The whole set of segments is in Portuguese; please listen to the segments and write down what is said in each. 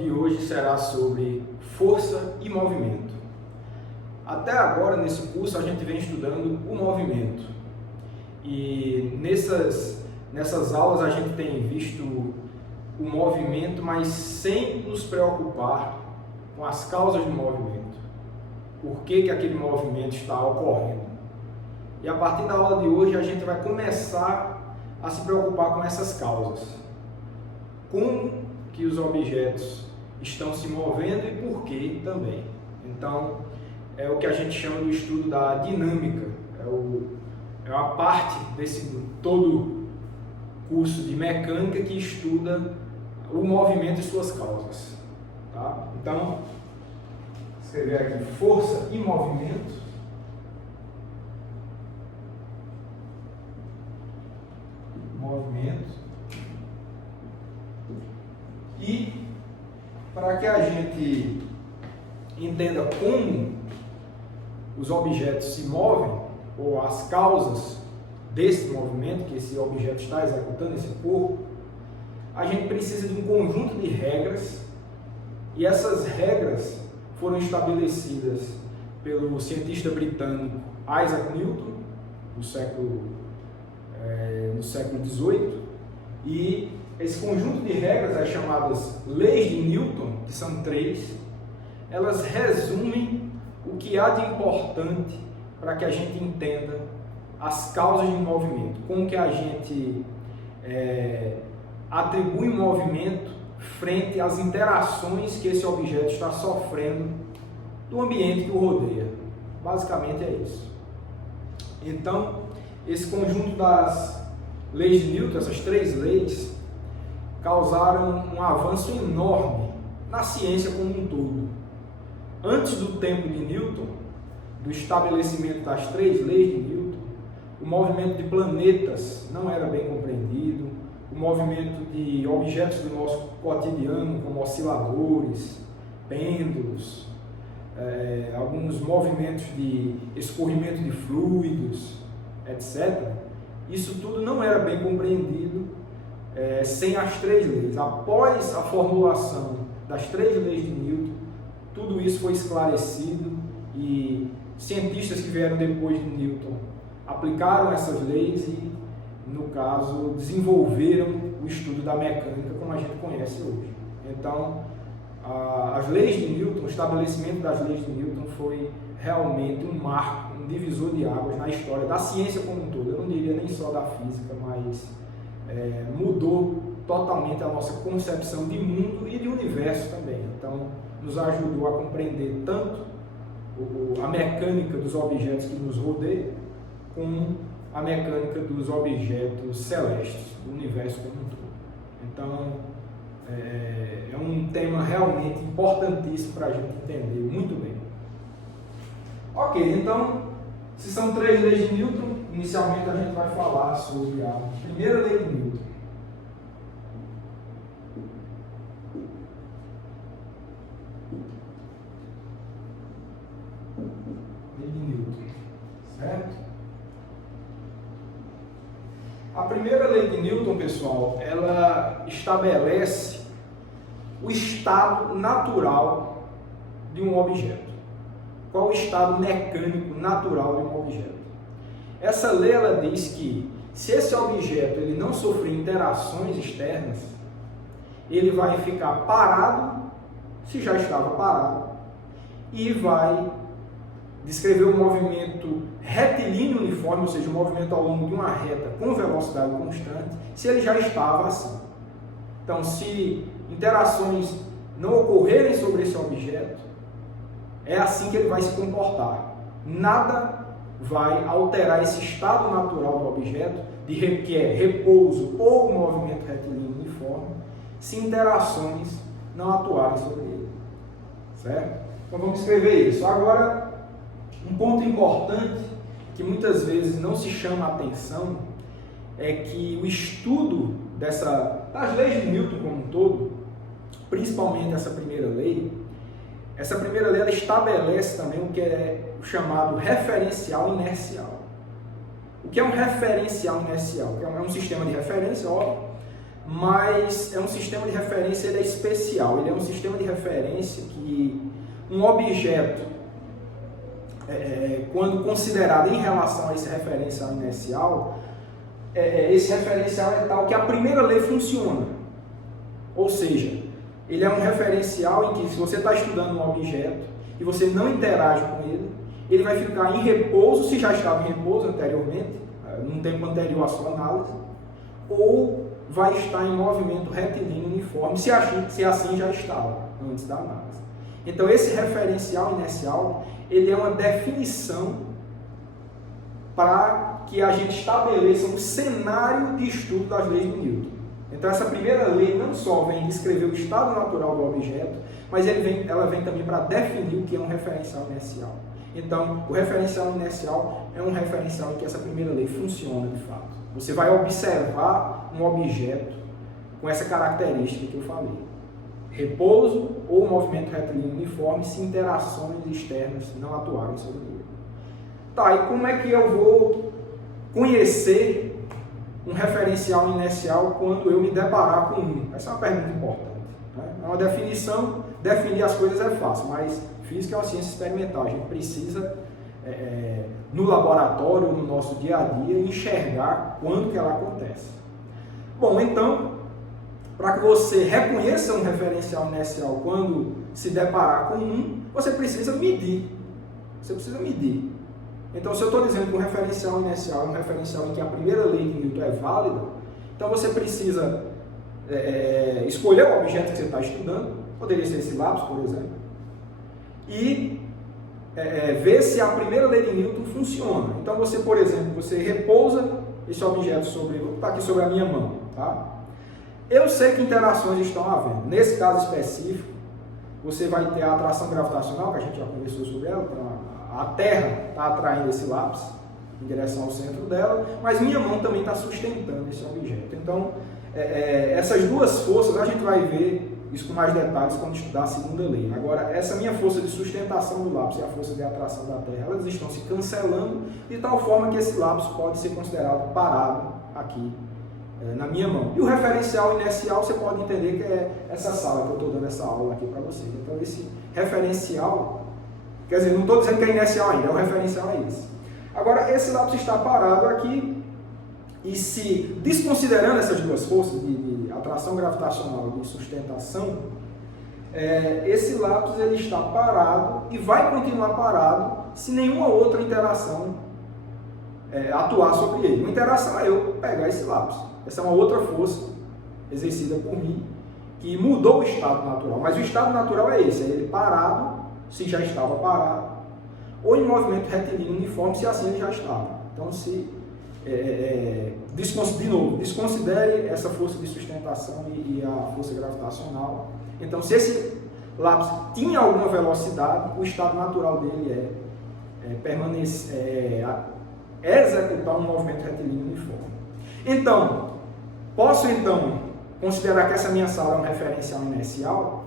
de hoje será sobre força e movimento. Até agora, nesse curso, a gente vem estudando o movimento. E nessas aulas a gente tem visto o movimento, mas sem nos preocupar com as causas do movimento. Por que aquele movimento está ocorrendo. E a partir da aula de hoje a gente vai começar a se preocupar com essas causas. Como que os objetos estão se movendo e por que também. Então, é o que a gente chama do estudo da dinâmica. É uma parte desse todo curso de mecânica que estuda o movimento e suas causas. Tá? Então, vou escrever aqui força e movimento. E para que a gente entenda como os objetos se movem, ou as causas desse movimento que esse objeto está executando, esse corpo, a gente precisa de um conjunto de regras, e essas regras foram estabelecidas pelo cientista britânico Isaac Newton no século XVIII, e esse conjunto de regras, as chamadas leis de Newton, que são 3, elas resumem o que há de importante para que a gente entenda as causas do movimento, como que a gente atribui o movimento frente às interações que esse objeto está sofrendo do ambiente que o rodeia. Basicamente é isso. Então, esse conjunto das leis de Newton, essas 3 leis, causaram um avanço enorme na ciência como um todo. Antes do tempo de Newton, do estabelecimento das 3 leis de Newton, o movimento de planetas não era bem compreendido, o movimento de objetos do nosso cotidiano, como osciladores, pêndulos, alguns movimentos de escorrimento de fluidos, etc. Isso tudo não era bem compreendido sem as 3 leis. Após a formulação das 3 leis de Newton, tudo isso foi esclarecido e cientistas que vieram depois de Newton aplicaram essas leis e, no caso, desenvolveram o estudo da mecânica como a gente conhece hoje. Então, as leis de Newton, o estabelecimento das leis de Newton foi realmente um marco, um divisor de águas na história da ciência como um todo. Eu não diria nem só da física, mas mudou totalmente a nossa concepção de mundo e de universo também. Então, nos ajudou a compreender tanto a mecânica dos objetos que nos rodeiam, como a mecânica dos objetos celestes, do universo como um todo. Então, é um tema realmente importantíssimo para a gente entender muito bem. Ok, então, se são 3 leis de Newton, inicialmente a gente vai falar sobre a primeira lei de Newton. Lei de Newton, certo? A primeira lei de Newton, pessoal, ela estabelece o estado natural de um objeto. Qual o estado mecânico natural de um objeto? Essa lei ela diz que se esse objeto ele não sofrer interações externas, ele vai ficar parado, se já estava parado, e vai descrever um movimento retilíneo uniforme, ou seja, um movimento ao longo de uma reta com velocidade constante, se ele já estava assim. Então, se interações não ocorrerem sobre esse objeto, é assim que ele vai se comportar. Nada vai alterar esse estado natural do objeto, que é repouso ou movimento retilíneo uniforme, se interações não atuarem sobre ele. Certo? Então vamos escrever isso. Agora, um ponto importante que muitas vezes não se chama a atenção é que o estudo das leis de Newton como um todo, principalmente essa primeira lei ela estabelece também o que é o chamado referencial inercial. O que é um referencial inercial? É um sistema de referência, óbvio, mas é um sistema de referência, ele é especial. Ele é um sistema de referência que um objeto, quando considerado em relação a esse referencial inercial, esse referencial é tal que a primeira lei funciona. Ou seja, ele é um referencial em que, se você está estudando um objeto e você não interage com ele, ele vai ficar em repouso, se já estava em repouso anteriormente, num tempo anterior à sua análise, ou vai estar em movimento retilíneo uniforme, se assim já estava antes da análise. Então, esse referencial inercial, ele é uma definição para que a gente estabeleça um cenário de estudo das leis de Newton. Então, essa primeira lei não só vem descrever o estado natural do objeto, mas ela vem também para definir o que é um referencial inercial. Então, o referencial inercial é um referencial em que essa primeira lei funciona de fato. Você vai observar um objeto com essa característica que eu falei. Repouso ou movimento retilíneo uniforme se interações externas não atuarem sobre ele. Tá, e como é que eu vou conhecer um referencial inercial quando eu me deparar com um? Essa é uma pergunta importante. Né? É uma definição, definir as coisas é fácil, mas física é uma ciência experimental. A gente precisa, no laboratório, no nosso dia a dia, enxergar quando que ela acontece. Bom, então, para que você reconheça um referencial inercial quando se deparar com um, você precisa medir. Você precisa medir. Então, se eu estou dizendo que um referencial inercial é um referencial em que a primeira lei de Newton é válida, então você precisa escolher o objeto que você está estudando, poderia ser esse lápis, por exemplo, e ver se a primeira lei de Newton funciona. Então, você, por exemplo, você repousa esse objeto está aqui sobre a minha mão, tá? Eu sei que interações estão havendo. Nesse caso específico, você vai ter a atração gravitacional, que a gente já conversou sobre ela, a Terra está atraindo esse lápis em direção ao centro dela, mas minha mão também está sustentando esse objeto. Então, essas duas forças, a gente vai ver isso com mais detalhes quando estudar a segunda lei. Agora, essa minha força de sustentação do lápis e a força de atração da Terra, elas estão se cancelando de tal forma que esse lápis pode ser considerado parado aqui na minha mão. E o referencial inercial, você pode entender que é essa sala que eu estou dando essa aula aqui para vocês. Então, esse referencial, quer dizer, não estou dizendo que é inercial ainda, o referencial é esse. Agora, esse lápis está parado aqui e, se desconsiderando essas duas forças de atração gravitacional e de sustentação, esse lápis ele está parado e vai continuar parado se nenhuma outra interação atuar sobre ele. Uma interação é eu pegar esse lápis. Essa é uma outra força exercida por mim que mudou o estado natural. Mas o estado natural é esse, é ele parado, se já estava parado, ou em movimento retilíneo uniforme, se assim ele já estava. Então, desconsidere essa força de sustentação e a força gravitacional. Então, se esse lápis tinha alguma velocidade, o estado natural dele executar um movimento retilíneo uniforme. Então, posso considerar que essa minha sala é um referencial inercial?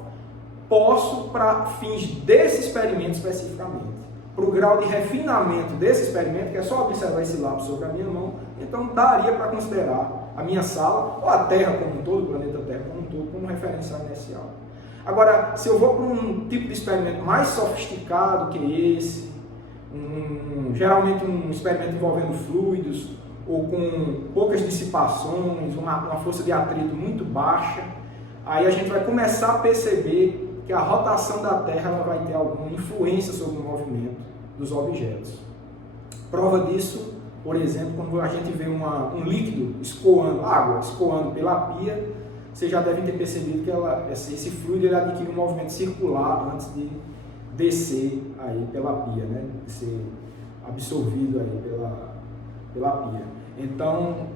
Posso, para fins desse experimento especificamente. Para o grau de refinamento desse experimento, que é só observar esse lápis sobre a minha mão, então daria para considerar a minha sala, ou a Terra como um todo, o planeta Terra como um todo, como referencial inercial. Agora, se eu vou para um tipo de experimento mais sofisticado que esse, geralmente um experimento envolvendo fluidos, ou com poucas dissipações, uma força de atrito muito baixa, aí a gente vai começar a perceber que a rotação da Terra ela vai ter alguma influência sobre o movimento dos objetos. Prova disso, por exemplo, quando a gente vê um líquido escoando, água escoando pela pia, vocês já devem ter percebido que esse fluido ele adquire um movimento circular antes de descer aí pela pia, né? De ser absorvido aí pela pia. Então,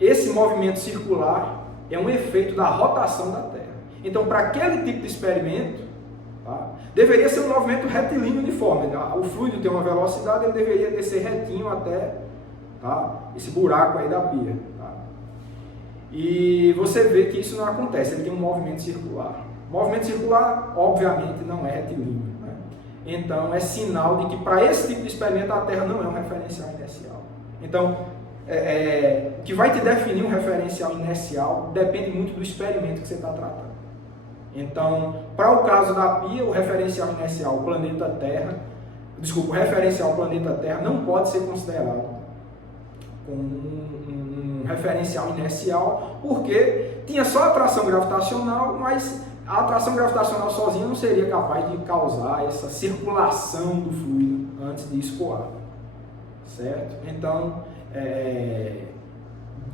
esse movimento circular é um efeito da rotação da Terra. Então, para aquele tipo de experimento, tá, deveria ser um movimento retilíneo uniforme. Tá? O fluido tem uma velocidade, ele deveria descer retinho até, tá, esse buraco aí da pia. Tá? E você vê que isso não acontece, ele tem um movimento circular. O movimento circular, obviamente, não é retilíneo. Né? Então, é sinal de que para esse tipo de experimento a Terra não é um referencial inercial. Então, o que vai te definir um referencial inercial depende muito do experimento que você está tratando. Então, para o caso da pia, o referencial inercial planeta Terra, o referencial planeta Terra não pode ser considerado como um referencial inercial, porque tinha só atração gravitacional, mas a atração gravitacional sozinha não seria capaz de causar essa circulação do fluido antes de escoar, certo? Então,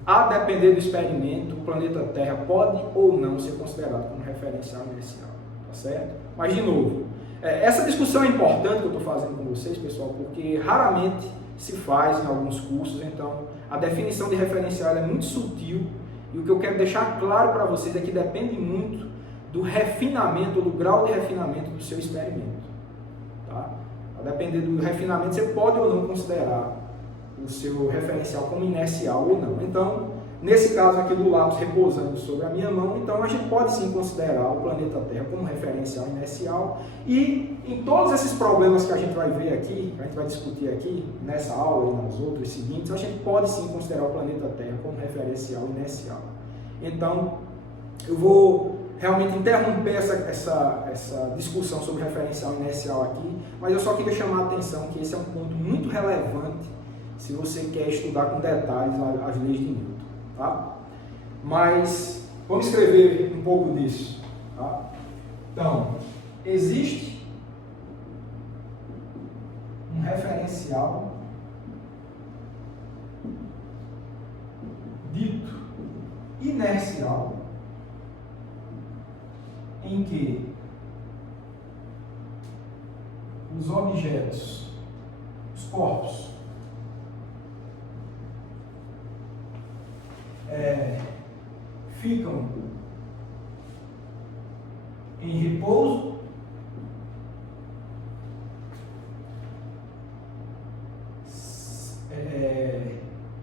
a depender do experimento, o planeta Terra pode ou não ser considerado como referencial inercial, tá certo? Mas, de novo, essa discussão é importante que eu estou fazendo com vocês, pessoal, porque raramente se faz em alguns cursos, então a definição de referencial é muito sutil, e o que eu quero deixar claro para vocês é que depende muito do refinamento, do grau de refinamento do seu experimento, tá? A depender do refinamento, você pode ou não considerar o seu referencial como inercial ou não. Então, nesse caso aqui do lápis repousando sobre a minha mão, então a gente pode sim considerar o planeta Terra como referencial inercial, e em todos esses problemas que a gente vai ver aqui, que a gente vai discutir aqui, nessa aula e nas outras seguintes, a gente pode sim considerar o planeta Terra como referencial inercial. Então, eu vou realmente interromper essa discussão sobre referencial inercial aqui, mas eu só queria chamar a atenção que esse é um ponto muito relevante se você quer estudar com detalhes as leis de Newton, tá? Mas vamos escrever um pouco disso, tá? Então, existe um referencial dito inercial em que os objetos, os corpos, ficam em repouso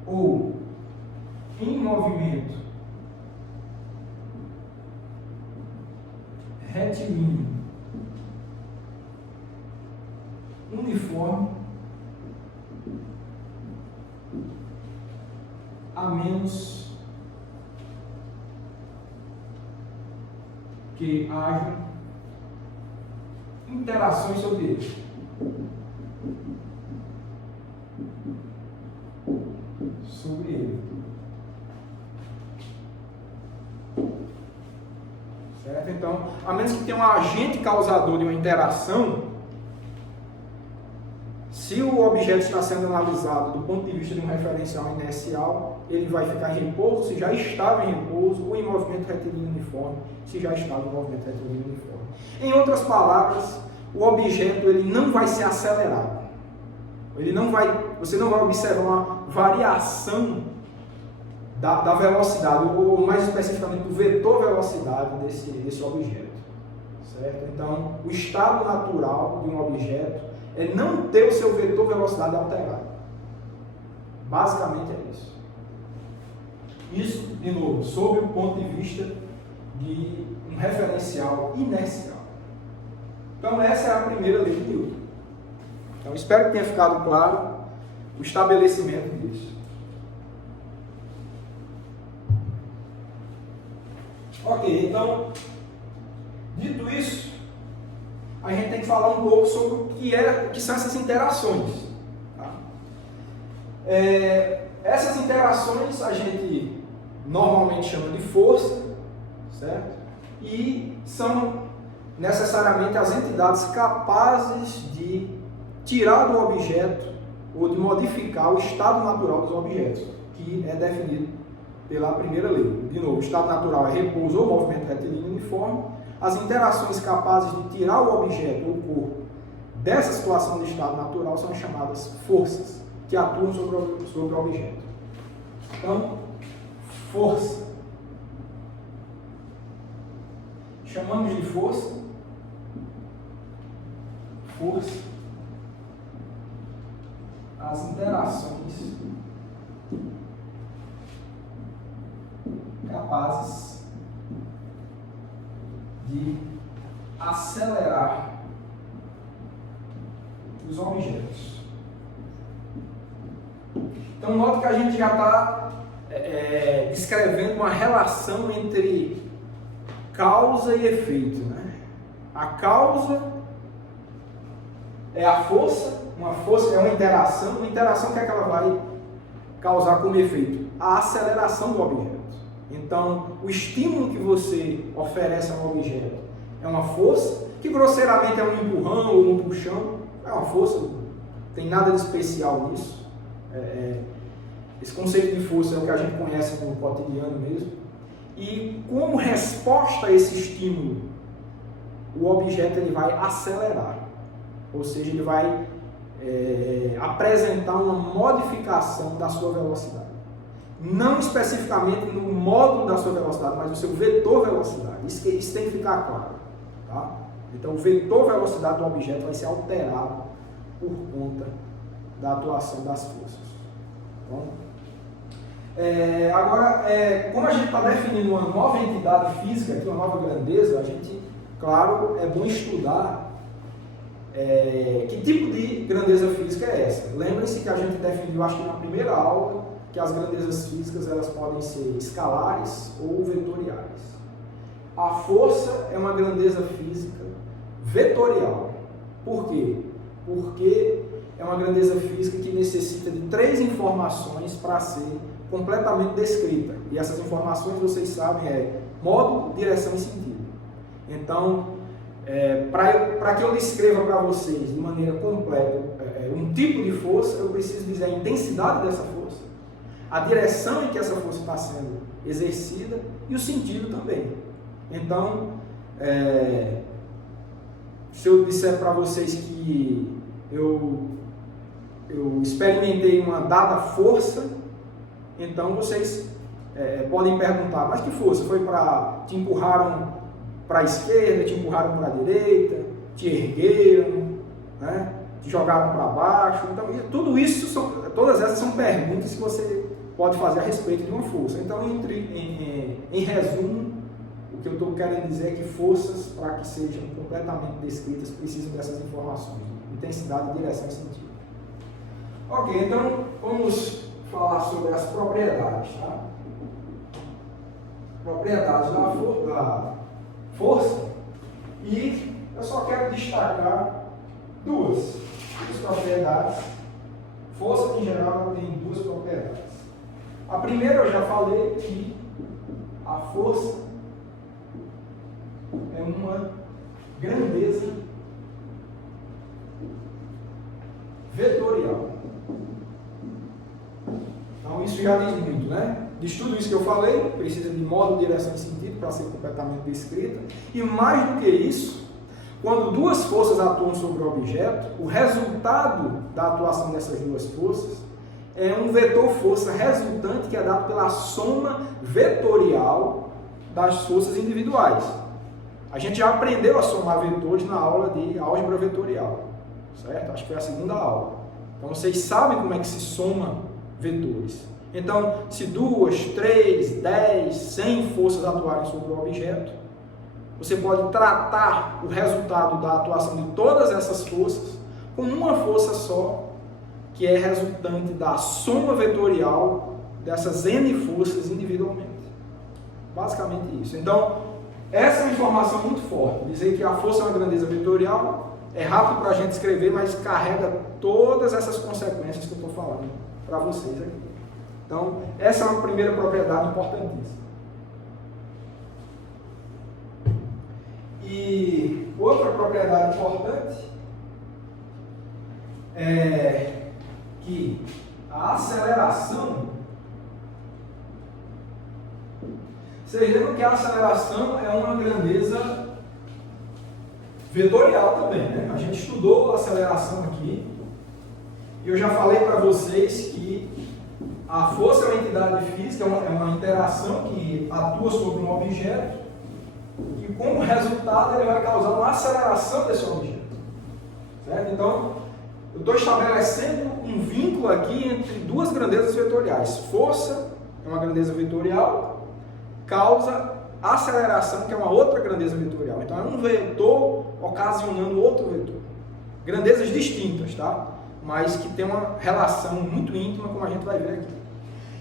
ou em movimento retilíneo uniforme, a menos que haja interações sobre ele. Certo? Então, a menos que tenha um agente causador de uma interação, se o objeto está sendo analisado do ponto de vista de um referencial inercial, ele vai ficar em repouso se já estava em repouso, ou em movimento retilíneo uniforme, se já estava em movimento retilíneo uniforme. Em outras palavras, o objeto ele não vai ser acelerado. Você não vai observar uma variação da velocidade, ou mais especificamente do vetor velocidade desse objeto. Certo? Então, o estado natural de um objeto é não ter o seu vetor velocidade alterado. Basicamente é isso. Isso, de novo, sob o ponto de vista de um referencial inercial. Então, essa é a primeira lei de Newton. Então, espero que tenha ficado claro o estabelecimento disso. Ok, então, dito isso, a gente tem que falar um pouco sobre o que são essas interações. Tá? Essas interações a gente normalmente chama de força, certo? E são necessariamente as entidades capazes de tirar do objeto ou de modificar o estado natural dos objetos, que é definido pela primeira lei. De novo, o estado natural é repouso ou movimento retilíneo uniforme. As interações capazes de tirar o objeto ou o corpo dessa situação de estado natural são chamadas forças, que atuam sobre o objeto. Então, força. Chamamos de força as interações capazes de acelerar os objetos. Então, Então, note que a gente já está descrevendo uma relação entre causa e efeito, né? A causa é a força, uma força é uma interação o que é que ela vai causar como efeito? A aceleração do objeto. Então, o estímulo que você oferece ao objeto é uma força, que grosseiramente é um empurrão ou um puxão, é uma força, não tem nada de especial nisso. Esse conceito de força é o que a gente conhece no cotidiano mesmo. E como resposta a esse estímulo, o objeto ele vai acelerar, ou seja, ele vai apresentar uma modificação da sua velocidade. Não especificamente no módulo da sua velocidade, mas no seu vetor velocidade. Isso tem que ficar claro. Tá? Então, o vetor velocidade do objeto vai ser alterado por conta da atuação das forças. Bom, agora, como a gente está definindo uma nova entidade física, aqui, uma nova grandeza, a gente, claro, é bom estudar que tipo de grandeza física é essa. Lembre-se que a gente definiu, acho que na primeira aula, que as grandezas físicas elas podem ser escalares ou vetoriais. A força é uma grandeza física vetorial. Por quê? Porque é uma grandeza física que necessita de 3 informações para ser completamente descrita. E essas informações, vocês sabem, modo, direção e sentido. Então, para que eu descreva para vocês de maneira completa um tipo de força, eu preciso dizer a intensidade dessa força, a direção em que essa força está sendo exercida e o sentido também. Então, se eu disser para vocês que eu experimentei uma dada força, então vocês podem perguntar, mas que força? Foi para te empurraram para a esquerda, te empurraram para a direita, te ergueram, né? Te jogaram para baixo? Então, tudo isso, todas essas são perguntas que você pode fazer a respeito de uma força. Então, em resumo, o que eu estou querendo dizer é que forças, para que sejam completamente descritas, precisam dessas informações: intensidade, direção e sentido. Ok, então vamos falar sobre as propriedades, tá? Propriedades da força, e eu só quero destacar duas propriedades. Força, em geral, tem 2 propriedades. A primeira eu já falei que a força é uma grandeza vetorial. Então isso já diz muito, né? Diz tudo isso que eu falei, precisa de modo, direção e sentido para ser completamente descrita. E mais do que isso, quando 2 forças atuam sobre o objeto, o resultado da atuação dessas 2 forças é um vetor força resultante que é dado pela soma vetorial das forças individuais. A gente já aprendeu a somar vetores na aula de álgebra vetorial, certo? Acho que foi a segunda aula. Então vocês sabem como é que se soma vetores. Então, se 2, 3, 10, 100 forças atuarem sobre o objeto, você pode tratar o resultado da atuação de todas essas forças como uma força só, que é resultante da soma vetorial dessas N forças individualmente. Basicamente isso. Então, essa é uma informação muito forte. Dizer que a força é uma grandeza vetorial é rápido para a gente escrever, mas carrega todas essas consequências que eu estou falando para vocês aqui. Então, essa é uma primeira propriedade importantíssima. E outra propriedade importante é que a aceleração, vocês lembram que a aceleração é uma grandeza vetorial também, né? A gente estudou a aceleração aqui, e eu já falei para vocês que a força é uma entidade física, é uma interação que atua sobre um objeto, e como resultado ele vai causar uma aceleração desse objeto. Certo? Então, eu estou estabelecendo um vínculo aqui entre 2 grandezas vetoriais. Força é uma grandeza vetorial, causa aceleração, que é uma outra grandeza vetorial. Então, é um vetor ocasionando outro vetor. Grandezas distintas, tá? mas que tem uma relação muito íntima, como a gente vai ver aqui.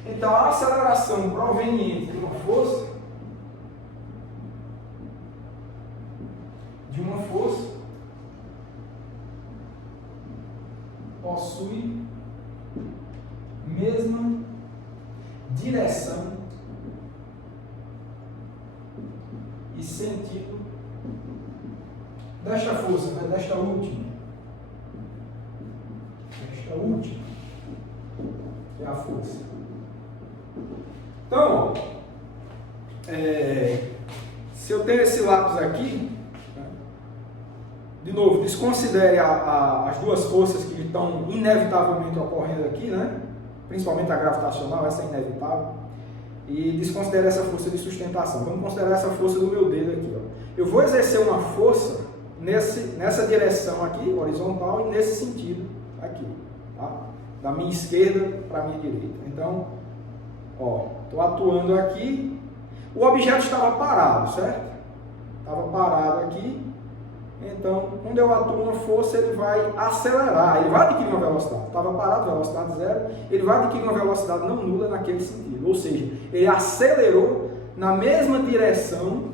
Então, a aceleração proveniente de uma força possui mesma direção e sentido desta força, né? Desta última, que é a força. Então, se eu tenho esse lápis aqui, de novo, desconsidere as duas forças que estão inevitavelmente ocorrendo aqui, né? Principalmente a gravitacional, essa é inevitável, e desconsidere essa força de sustentação. Vamos considerar essa força do meu dedo aqui. Ó. Eu vou exercer uma força nessa direção aqui, horizontal, e nesse sentido aqui, tá? Da minha esquerda para a minha direita. Então, estou atuando aqui, o objeto estava parado, certo? Estava parado aqui. Então, quando eu atuo uma força, ele vai acelerar, ele vai adquirir uma velocidade. Estava parado, velocidade zero, ele vai adquirir uma velocidade não nula naquele sentido. Ou seja, ele acelerou na mesma direção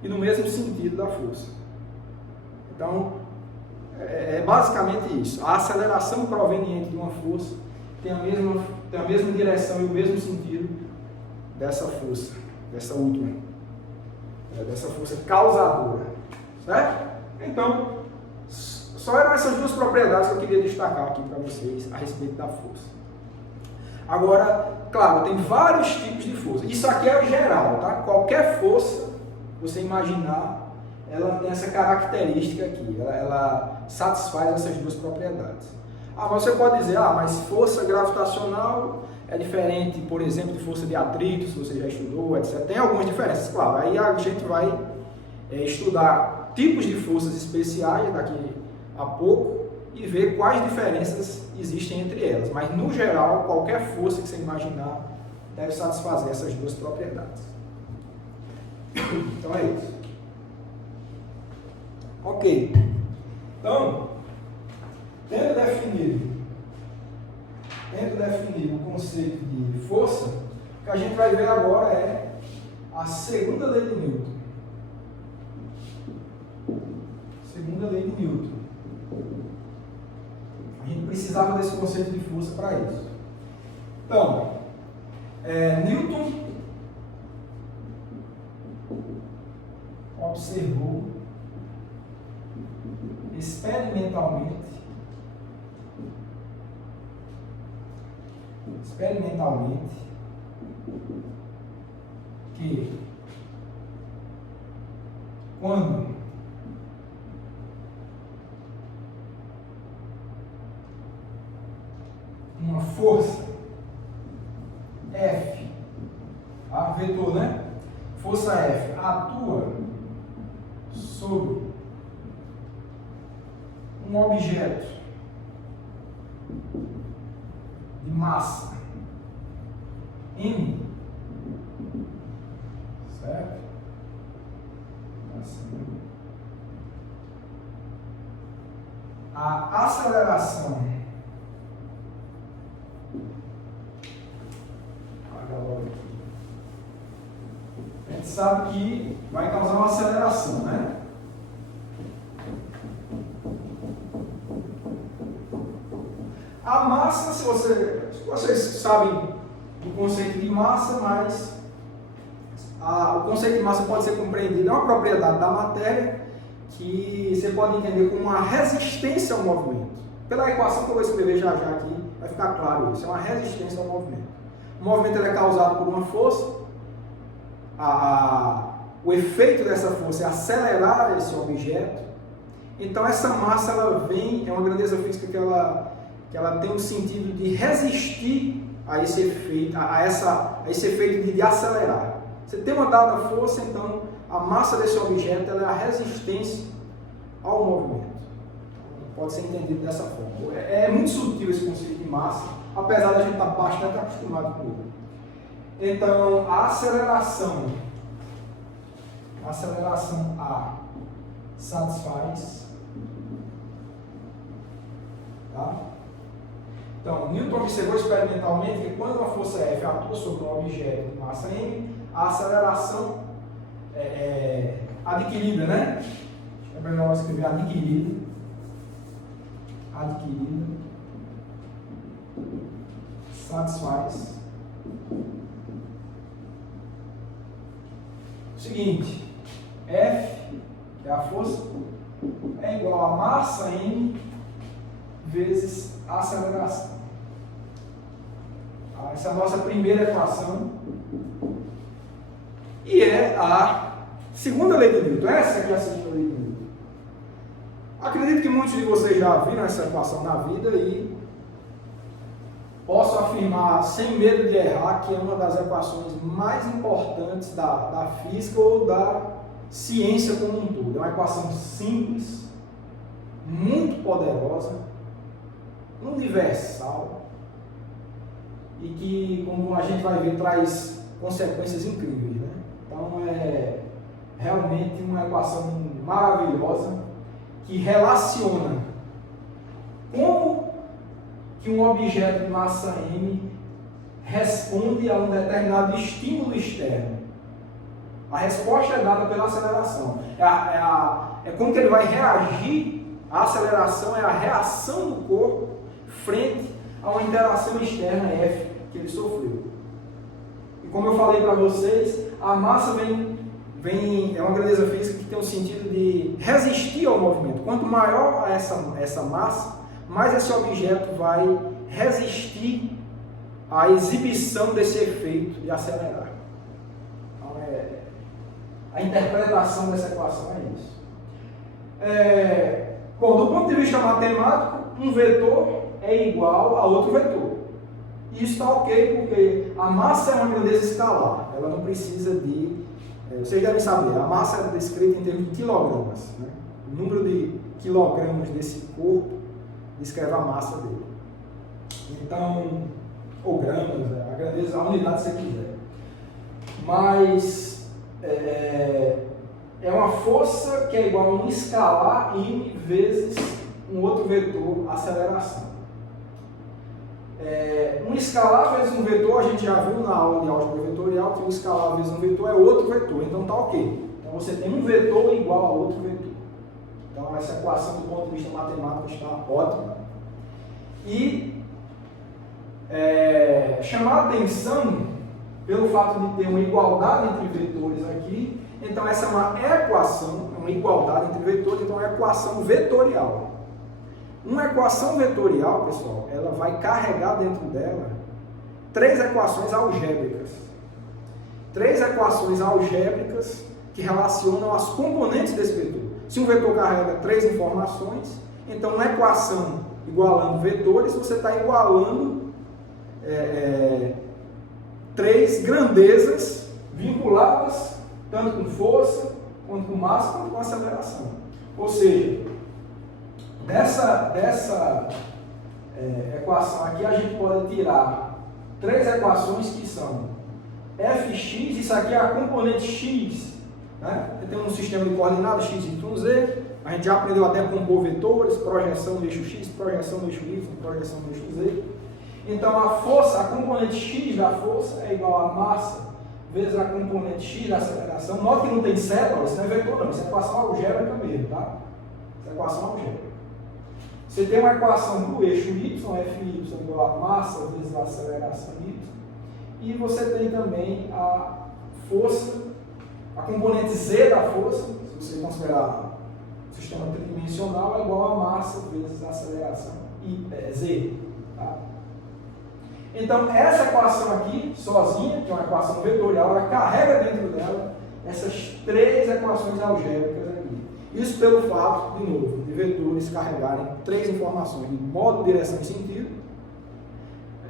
e no mesmo sentido da força. Então, é basicamente isso. A aceleração proveniente de uma força tem a mesma direção e o mesmo sentido dessa força, dessa última, dessa força causadora. Certo? Então, só eram essas duas propriedades que eu queria destacar aqui para vocês a respeito da força. Agora, claro, tem vários tipos de força. Isso aqui é o geral, tá? Qualquer força, você imaginar, ela tem essa característica aqui. Ela satisfaz essas duas propriedades. Mas você pode dizer, mas força gravitacional é diferente, por exemplo, de força de atrito, se você já estudou, etc. Tem algumas diferenças, claro. Aí a gente vai estudar tipos de forças especiais daqui a pouco e ver quais diferenças existem entre elas. Mas, no geral, qualquer força que você imaginar deve satisfazer essas duas propriedades. Então, é isso. Ok. Então, tendo definido o conceito de força, o que a gente vai ver agora é a segunda lei de Newton. Segunda lei de Newton. A gente precisava desse conceito de força para isso. Então, Newton observou experimentalmente que quando uma força F, vetor, né? Força F atua sobre um objeto de massa M, certo? Assim. A aceleração a gente sabe que vai causar uma aceleração, né? A massa, se vocês sabem do conceito de massa, mas o conceito de massa pode ser compreendido, é uma propriedade da matéria que você pode entender como uma resistência ao movimento. Pela equação que eu vou escrever já aqui, vai ficar claro isso, é uma resistência ao movimento. O movimento ele é causado por uma força, o efeito dessa força é acelerar esse objeto, então essa massa ela vem, é uma grandeza física que ela tem o sentido de resistir a esse efeito, a esse efeito de acelerar. Você tem uma dada força, então a massa desse objeto ela é a resistência ao movimento. Pode ser entendido dessa forma. É muito sutil esse conceito de massa, apesar da gente estar bastante acostumado com ele. Então, a aceleração A satisfaz, tá? Então, Newton observou experimentalmente que quando uma força F atua sobre um objeto de massa m, a aceleração adquirida, né? É melhor escrever adquirida, satisfaz o seguinte: F, que é a força, é igual a massa m vezes a aceleração. Essa é a nossa primeira equação. E é a segunda lei de Newton. Essa aqui é a segunda lei de Newton. Acredito que muitos de vocês já viram essa equação na vida e posso afirmar, sem medo de errar, que é uma das equações mais importantes da física ou da ciência como um todo. É uma equação simples, muito poderosa, universal e que, como a gente vai ver, traz consequências incríveis, né? Então é realmente uma equação maravilhosa que relaciona como que um objeto de massa m responde a um determinado estímulo externo. A resposta é dada pela aceleração. É como que ele vai reagir. A aceleração é a reação do corpo frente a uma interação externa F que ele sofreu. E como eu falei para vocês, a massa é uma grandeza física que tem o sentido de resistir ao movimento. Quanto maior essa massa, mais esse objeto vai resistir à exibição desse efeito de acelerar. Então, a interpretação dessa equação é isso. Bom, do ponto de vista matemático, um vetor é igual a outro vetor. E isso está ok, porque a massa é uma grandeza escalar. Ela não precisa de... vocês devem saber, a massa é descrita em termos de quilogramas, né? O número de quilogramas desse corpo descreve a massa dele. Então, ou gramas, a grandeza, a unidade que você quiser. Mas é uma força que é igual a um escalar m vezes um outro vetor, aceleração. Um escalar vezes um vetor, a gente já viu na aula de álgebra vetorial que um escalar vezes um vetor é outro vetor, então tá ok. Então você tem um vetor igual a outro vetor. Então essa equação do ponto de vista matemático está ótima. E chamar a atenção pelo fato de ter uma igualdade entre vetores aqui, então essa é uma equação, uma igualdade entre vetores, então é uma equação vetorial. Uma equação vetorial, pessoal, ela vai carregar dentro dela três equações algébricas. Três equações algébricas que relacionam as componentes desse vetor. Se um vetor carrega três informações, então uma equação igualando vetores, você está igualando três grandezas vinculadas tanto com força, quanto com massa, quanto com aceleração. Ou seja, dessa equação aqui a gente pode tirar três equações que são fx, isso aqui é a componente x, né? Tem um sistema de coordenadas x, y, z, a gente já aprendeu até a compor vetores, projeção do eixo x, projeção do eixo y, projeção do eixo z. Então a força, a componente x da força é igual a massa vezes a componente x da aceleração. Note que não tem célula, isso não é vetor não, isso é equação algébrica mesmo, tá? Isso é equação algébrica. Você tem uma equação do eixo y, Fy igual a massa vezes a aceleração y, e você tem também a força, a componente z da força, se você considerar o sistema tridimensional, é igual a massa vezes a aceleração z. Tá? Então, essa equação aqui, sozinha, que é uma equação vetorial, ela carrega dentro dela essas três equações algébricas aqui. Isso pelo fato, de novo, de vetores carregarem três informações de modo, direção e sentido.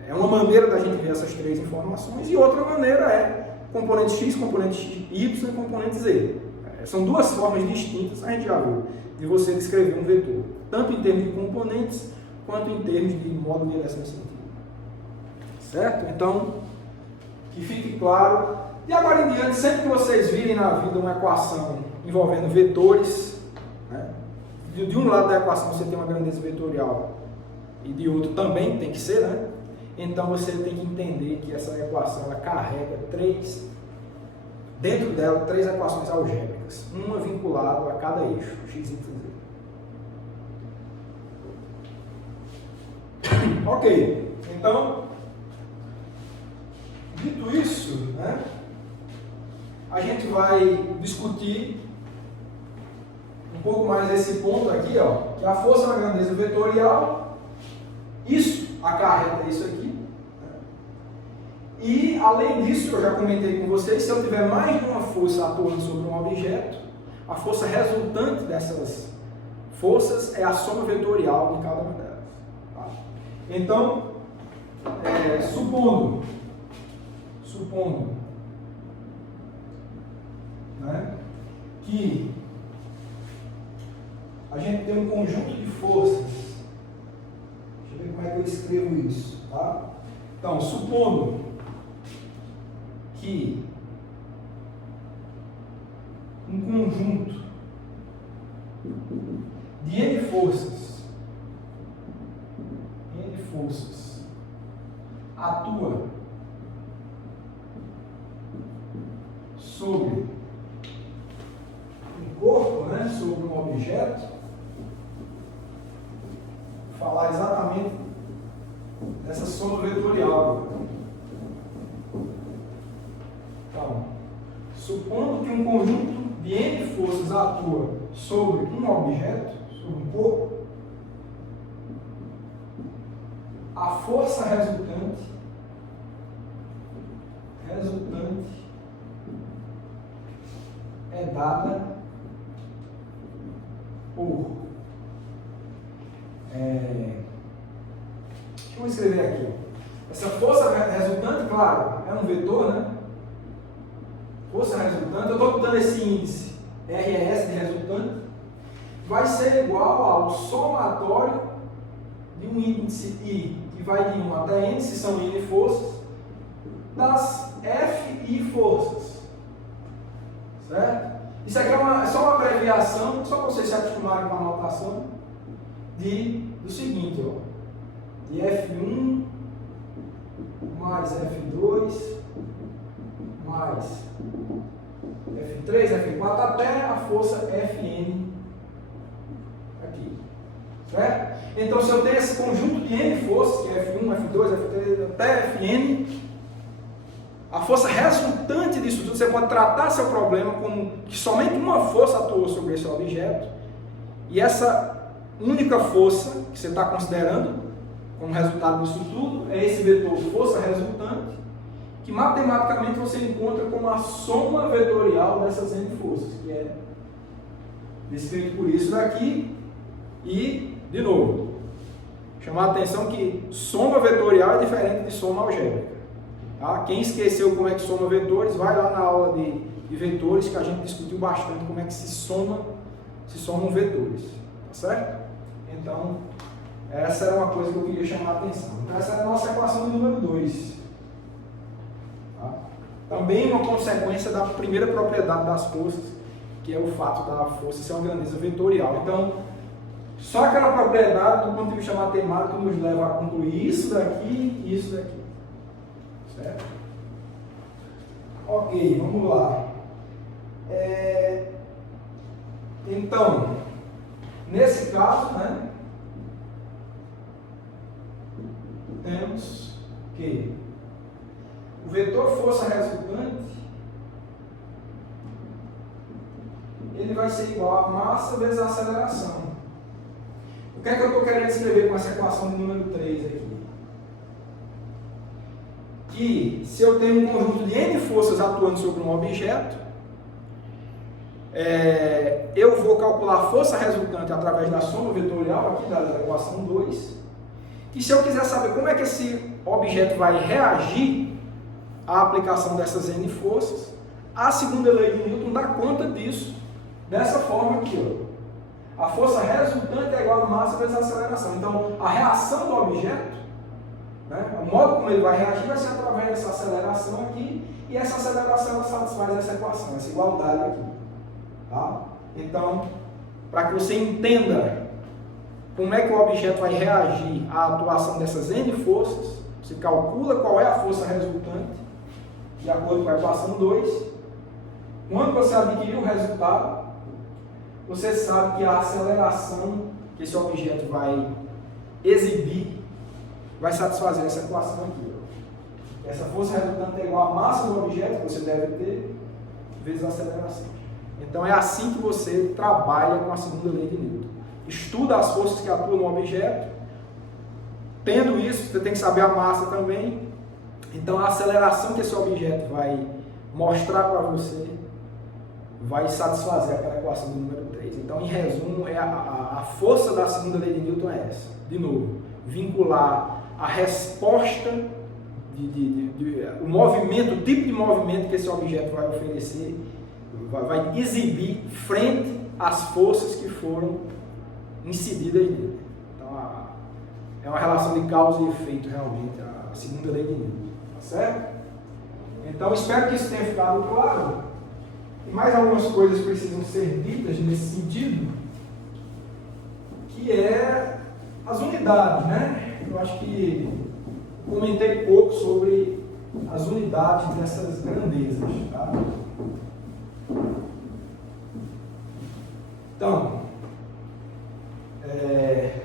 É uma maneira da gente ver essas três informações, e outra maneira é componente x, componente y e componente z. São duas formas distintas, a gente já viu, de você descrever um vetor, tanto em termos de componentes, quanto em termos de modo, direção e sentido. Certo? Então, que fique claro. E agora em diante, sempre que vocês virem na vida uma equação envolvendo vetores, né? De um lado da equação você tem uma grandeza vetorial e de outro também tem que ser, né? Então você tem que entender que essa equação ela carrega dentro dela, três equações algébricas, uma vinculada a cada eixo, x, y, z. Ok, então, dito isso, né, a gente vai discutir um pouco mais esse ponto aqui, ó, que a força na grandeza vetorial, isso acarreta isso aqui. E, além disso, eu já comentei com vocês, se eu tiver mais de uma força atuando sobre um objeto, a força resultante dessas forças é a soma vetorial de cada uma delas. Tá? Então, supondo né, que a gente tem um conjunto de forças, deixa eu ver como é que eu escrevo isso. Tá? Então, supondo que um conjunto de N forças atua sobre um corpo, né, sobre um objeto, vou falar exatamente dessa soma vetorial. Então, supondo que um conjunto de N forças atua sobre um objeto, sobre um corpo, a força resultante é dada por deixa eu escrever aqui. Essa força resultante, claro, é um vetor, né? Força resultante, eu estou dando esse índice RS de resultante, vai ser igual ao somatório de um índice I, que vai de 1 até N, se são N forças, das FI forças. Certo? Isso aqui é só uma abreviação, só para vocês se acostumarem com a notação, do seguinte, ó, de F1 mais F2 mais F3, F4, até a força Fn aqui. Certo? Então, se eu tenho esse conjunto de N forças, que é F1, F2, F3, até Fn, a força resultante disso tudo, você pode tratar seu problema como que somente uma força atuou sobre esse objeto, e essa única força que você está considerando como resultado disso tudo é esse vetor força resultante, que matematicamente você encontra como a soma vetorial dessas N forças, que é descrito por isso daqui. E, de novo, chamar a atenção que soma vetorial é diferente de soma algébrica. Tá? Quem esqueceu como é que soma vetores, vai lá na aula de vetores, que a gente discutiu bastante como é que se somam vetores. Tá certo? Então, essa era uma coisa que eu queria chamar a atenção. Então, essa é a nossa equação de número 2. Tá? Também uma consequência da primeira propriedade das forças, que é o fato da força ser uma grandeza vetorial. Então, só aquela propriedade, do ponto de vista matemático, nos leva a concluir isso daqui e isso daqui. Certo? Ok, vamos lá. Então, nesse caso, né, temos que o vetor força resultante ele vai ser igual a massa vezes a aceleração. O que é que eu estou querendo escrever com essa equação de número 3 aqui? Que se eu tenho um conjunto de N forças atuando sobre um objeto, eu vou calcular a força resultante através da soma vetorial aqui da equação 2. E se eu quiser saber como é que esse objeto vai reagir à aplicação dessas N forças, a segunda lei de Newton dá conta disso dessa forma aqui, ó. A força resultante é igual a massa vezes a aceleração. Então, a reação do objeto, né, o modo como ele vai reagir vai ser através dessa aceleração aqui, e essa aceleração ela satisfaz essa equação, essa igualdade aqui. Tá? Então, para que você entenda como é que o objeto vai reagir à atuação dessas N forças. Você calcula qual é a força resultante, de acordo com a equação 2. Quando você adquirir o resultado, você sabe que a aceleração que esse objeto vai exibir vai satisfazer essa equação aqui. Essa força resultante é igual à massa do objeto que você deve ter, vezes a aceleração. Então é assim que você trabalha com a segunda lei de Newton. Estuda as forças que atuam no objeto. Tendo isso, você tem que saber a massa também. Então a aceleração que esse objeto vai mostrar para você vai satisfazer aquela equação do número 3. Então, em resumo, a força da segunda lei de Newton é essa. De novo, vincular a resposta, o movimento, o tipo de movimento que esse objeto vai oferecer, vai exibir frente às forças que foram incididas nele. Então, é uma relação de causa e efeito, realmente, a segunda lei de Newton. Tá certo? Então, espero que isso tenha ficado claro. E mais algumas coisas precisam ser ditas nesse sentido, que é as unidades, né? Eu acho que comentei pouco sobre as unidades dessas grandezas, tá? Então, deixa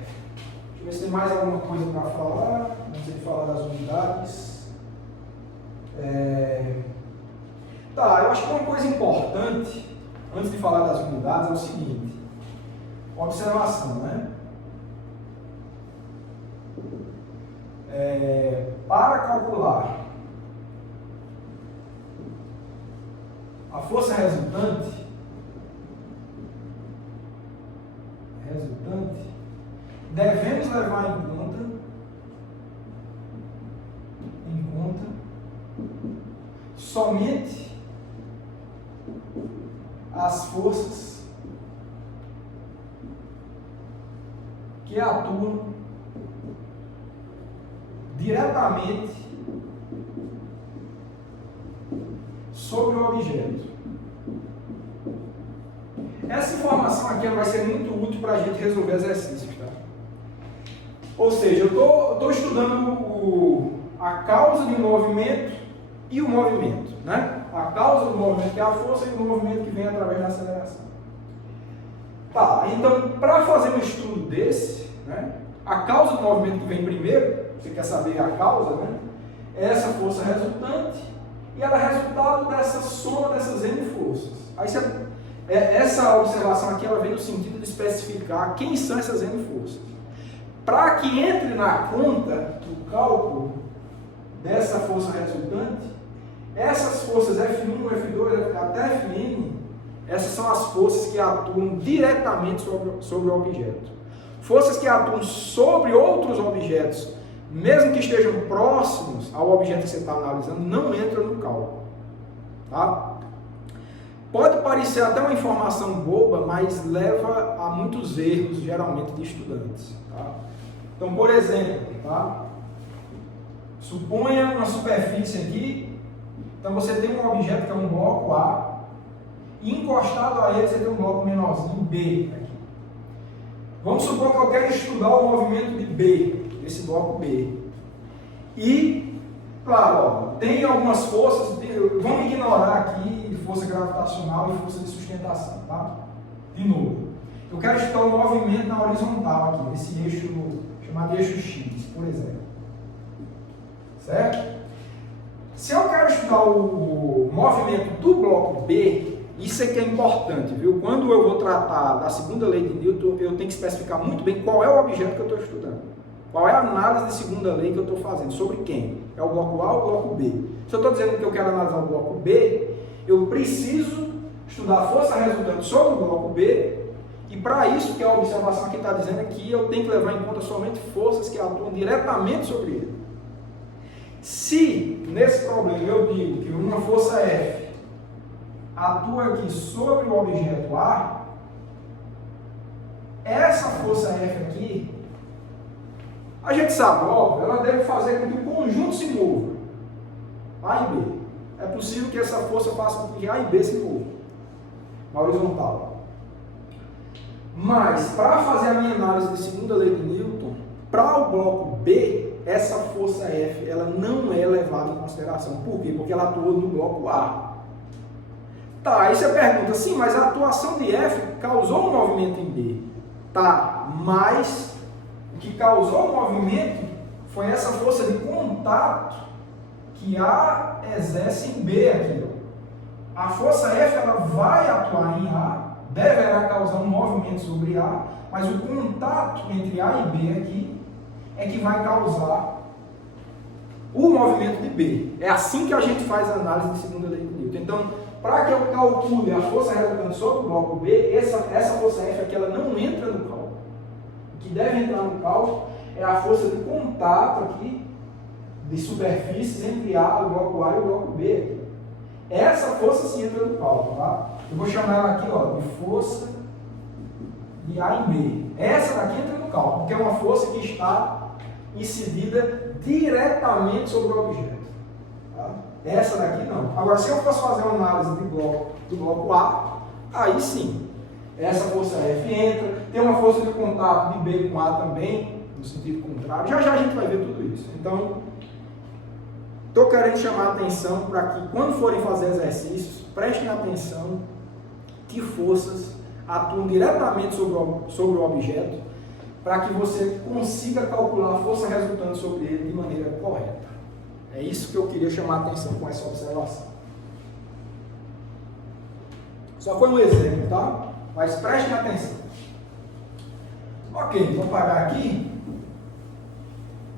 eu ver se tem mais alguma coisa para falar, antes de falar das unidades. Tá, eu acho que uma coisa importante, antes de falar das unidades, é o seguinte: observação, né? Para calcular a força resultante, devemos levar em conta somente as forças que atuam diretamente sobre o objeto. Essa informação aqui vai ser muito útil para a gente resolver exercícios, tá? Ou seja, eu estou estudando a causa de um movimento e o movimento, né? A causa do movimento que é a força e o movimento que vem através da aceleração. Tá, então, para fazer um estudo desse, né, a causa do movimento que vem primeiro, você quer saber a causa, né? É essa força resultante e ela é resultado dessa soma dessas N forças. Aí essa observação aqui ela vem no sentido de especificar quem são essas N forças. Para que entre na conta do cálculo dessa força resultante, essas forças F1, F2, até Fn, essas são as forças que atuam diretamente sobre o objeto. Forças que atuam sobre outros objetos, mesmo que estejam próximos ao objeto que você está analisando, não entram no cálculo. Tá? Pode parecer até uma informação boba, mas leva a muitos erros, geralmente, de estudantes. Tá? Então, por exemplo, tá? Suponha uma superfície aqui. Então você tem um objeto que é um bloco A, e encostado a ele você tem um bloco menorzinho B. Aqui. Vamos supor que eu quero estudar o movimento de B, desse bloco B. E, claro, ó, tem algumas forças, vamos ignorar aqui força gravitacional e força de sustentação, tá? De novo. Eu quero estudar o movimento na horizontal aqui, nesse eixo, chamado eixo X, por exemplo. Certo? Se eu quero estudar o movimento do bloco B, isso aqui é importante, viu? Quando eu vou tratar da segunda lei de Newton, eu tenho que especificar muito bem qual é o objeto que eu estou estudando. Qual é a análise de segunda lei que eu estou fazendo? Sobre quem? É o bloco A ou o bloco B? Se eu estou dizendo que eu quero analisar o bloco B, eu preciso estudar a força resultante sobre o bloco B, e para isso, que a observação aqui está dizendo aqui, eu tenho que levar em conta somente forças que atuam diretamente sobre ele. Se, nesse problema, eu digo que uma força F atua aqui sobre o objeto A, essa força F aqui, a gente sabe, óbvio, ela deve fazer com que o conjunto se mova, A e B. É possível que essa força faça com que A e B se movam, na horizontal. Mas, para fazer a minha análise de segunda lei de Newton, para o bloco B, essa força F ela não é levada em consideração. Por quê? Porque ela atua no bloco A. Tá, aí você pergunta, sim, mas a atuação de F causou um movimento em B. Tá, mas o que causou o movimento foi essa força de contato que A exerce em B aqui. Ó. A força F ela vai atuar em A, deverá causar um movimento sobre A, mas o contato entre A e B aqui é que vai causar o movimento de B. É assim que a gente faz a análise de segunda lei de Newton. Então, para que eu calcule a força resultante sobre o bloco B, essa força F aqui ela não entra no cálculo. O que deve entrar no cálculo é a força de contato aqui de superfícies entre o bloco A e o bloco B. Aqui. Essa força sim entra no cálculo, tá? Eu vou chamar ela aqui, ó, de força de A em B. Essa daqui entra no cálculo, porque é uma força que está incidida diretamente sobre o objeto. Tá? Essa daqui não. Agora, se eu fosse fazer uma análise do bloco A, aí sim, essa força F entra, tem uma força de contato de B com A também, no sentido contrário. Já já a gente vai ver tudo isso. Então, estou querendo chamar a atenção para que, quando forem fazer exercícios, prestem atenção que forças atuam diretamente sobre o objeto, para que você consiga calcular a força resultante sobre ele de maneira correta. É isso que eu queria chamar a atenção com essa observação. Só foi um exemplo, tá? Mas prestem atenção. Ok, vou parar aqui.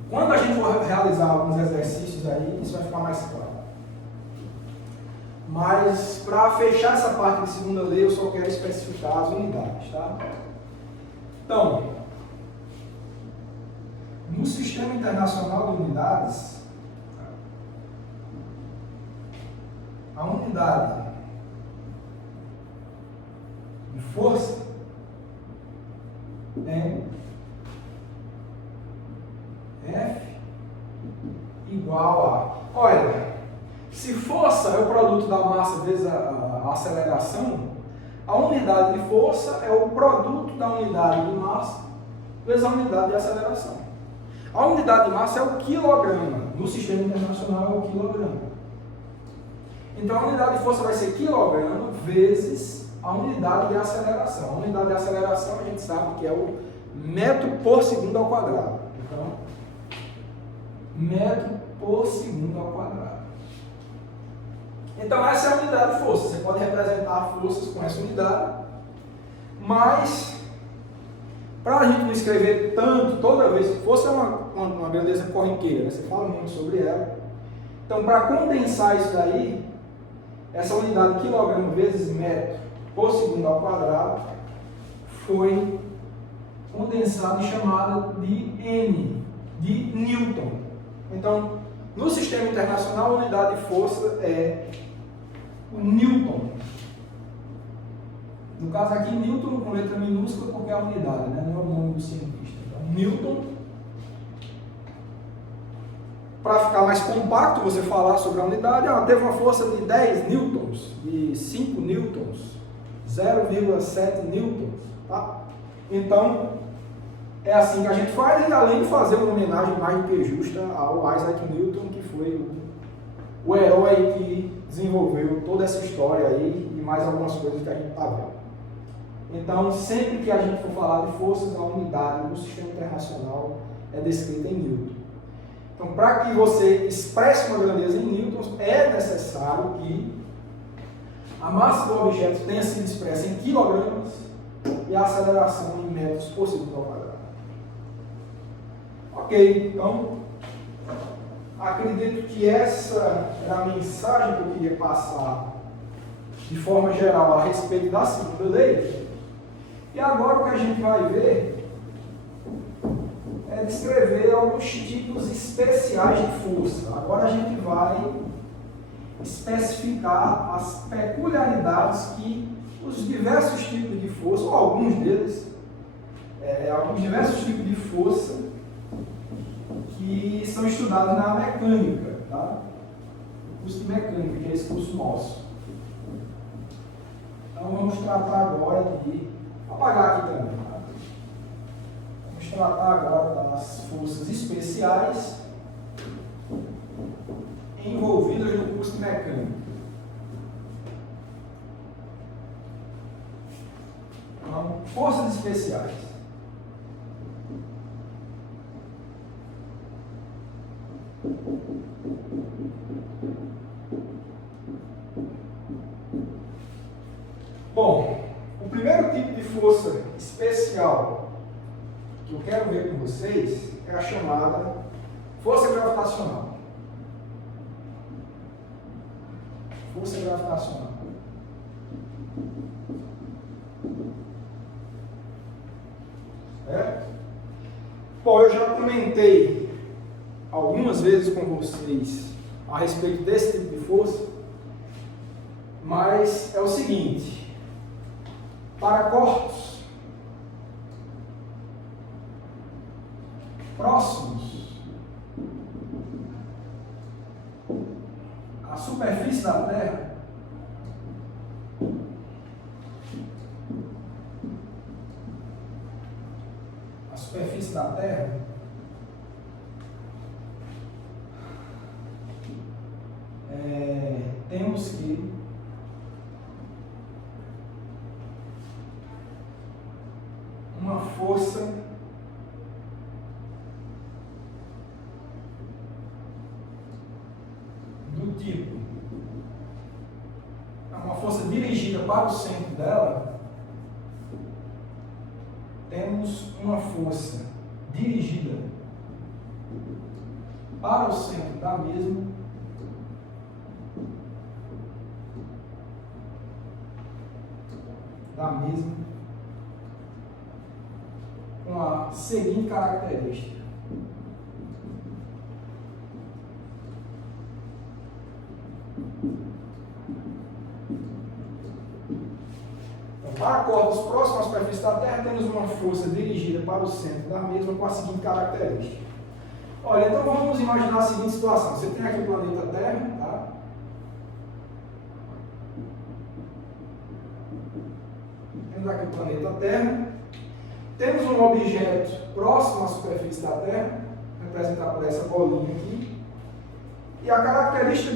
Quando a gente for realizar alguns exercícios aí, isso vai ficar mais claro. Mas, para fechar essa parte de segunda lei, eu só quero especificar as unidades, tá? Então, no Sistema Internacional de Unidades, a unidade de força é F igual a... Olha, se força é o produto da massa vezes a aceleração, a unidade de força é o produto da unidade de massa vezes a unidade de aceleração. A unidade de massa é o quilograma. No Sistema Internacional é o quilograma. Então, a unidade de força vai ser quilograma vezes a unidade de aceleração. A unidade de aceleração a gente sabe que é o metro por segundo ao quadrado. Então, metro por segundo ao quadrado. Então, essa é a unidade de força. Você pode representar forças com essa unidade, mas, para a gente não escrever tanto, toda vez que força é uma grandeza corriqueira, né? Você fala muito sobre ela. Então, para condensar isso daí, essa unidade quilograma vezes metro por segundo ao quadrado foi condensada e chamada de N, de Newton. Então, no Sistema Internacional, a unidade de força é o Newton. No caso aqui, Newton com letra minúscula porque é a unidade, né? Não é o nome do cientista. Então, Newton. Para ficar mais compacto, você falar sobre a unidade, teve uma força de 10 newtons, de 5 newtons, 0,7 newtons. Tá? Então, é assim que a gente faz, e além de fazer uma homenagem mais do que justa ao Isaac Newton, que foi o herói que desenvolveu toda essa história aí e mais algumas coisas que a gente está vendo. Então, sempre que a gente for falar de forças, a unidade do Sistema Internacional é descrita em Newton. Então, para que você expresse uma grandeza em newtons, é necessário que a massa do objeto tenha sido expressa em quilogramas e a aceleração em metros por segundo ao quadrado. Ok, então, acredito que essa era a mensagem que eu queria passar de forma geral a respeito da segunda lei. E agora o que a gente vai ver é descrever alguns tipos especiais de força. Agora a gente vai especificar as peculiaridades que os diversos tipos de força, ou alguns deles, alguns diversos tipos de força que são estudados na mecânica, tá? O curso de mecânica, que é esse curso nosso. Então vamos tratar agora de Vou apagar aqui também. Tá? Vamos tratar agora das forças especiais envolvidas no curso de mecânica. Então, forças especiais. Bom, o primeiro tipo de força especial que eu quero ver com vocês é a chamada força gravitacional. Força gravitacional. Certo? Bom, eu já comentei algumas vezes com vocês a respeito desse tipo de força, mas é o seguinte: para corpos próximos à superfície da Terra, temos que uma força do tipo, uma força dirigida para o centro dela, temos uma força dirigida para o centro da mesma, com a seguinte característica. Para corpos próximos à superfície da Terra, temos uma força dirigida para o centro da mesma com a seguinte característica. Olha, então vamos imaginar a seguinte situação. Você tem aqui o planeta Terra, tá? Temos aqui o planeta Terra. Temos um objeto próximo à superfície da Terra, representado por essa bolinha aqui. E a característica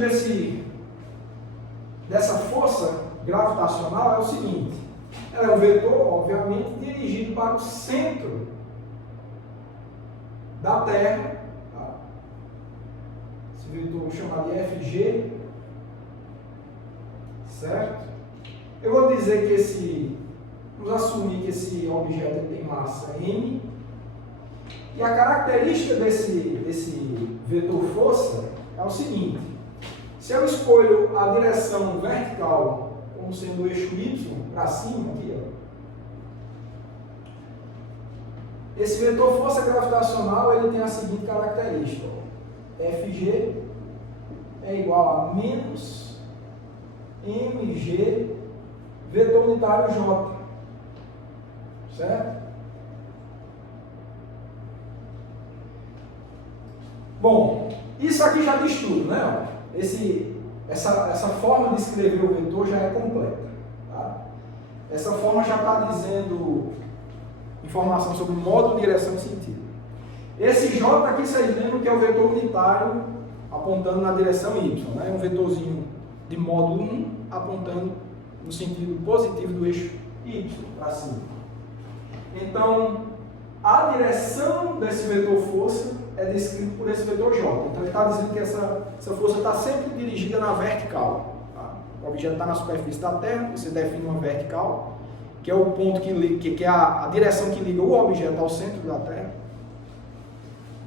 dessa força gravitacional é o seguinte: ela é um vetor, obviamente, dirigido para o centro da Terra. Tá? Esse vetor vou chamar de FG. Certo? Eu vou dizer que vamos assumir que esse objeto tem massa M. E a característica desse vetor força é o seguinte: se eu escolho a direção vertical como sendo o eixo Y para cima, aqui, ó, esse vetor força gravitacional ele tem a seguinte característica: ó, FG é igual a menos mg vetor unitário J. Certo? Bom, isso aqui já diz tudo, né? Essa forma de escrever o vetor já é completa. Tá? Essa forma já está dizendo informação sobre módulo, direção e sentido. Esse J aqui, vocês lembram que é o vetor unitário apontando na direção Y. Né? É um vetorzinho de módulo 1 apontando no sentido positivo do eixo Y para cima. Então, a direção desse vetor força é descrito por esse vetor J. Então, ele está dizendo que essa força está sempre dirigida na vertical. Tá? O objeto está na superfície da Terra, você define uma vertical, que é o ponto que é a direção que liga o objeto ao centro da Terra.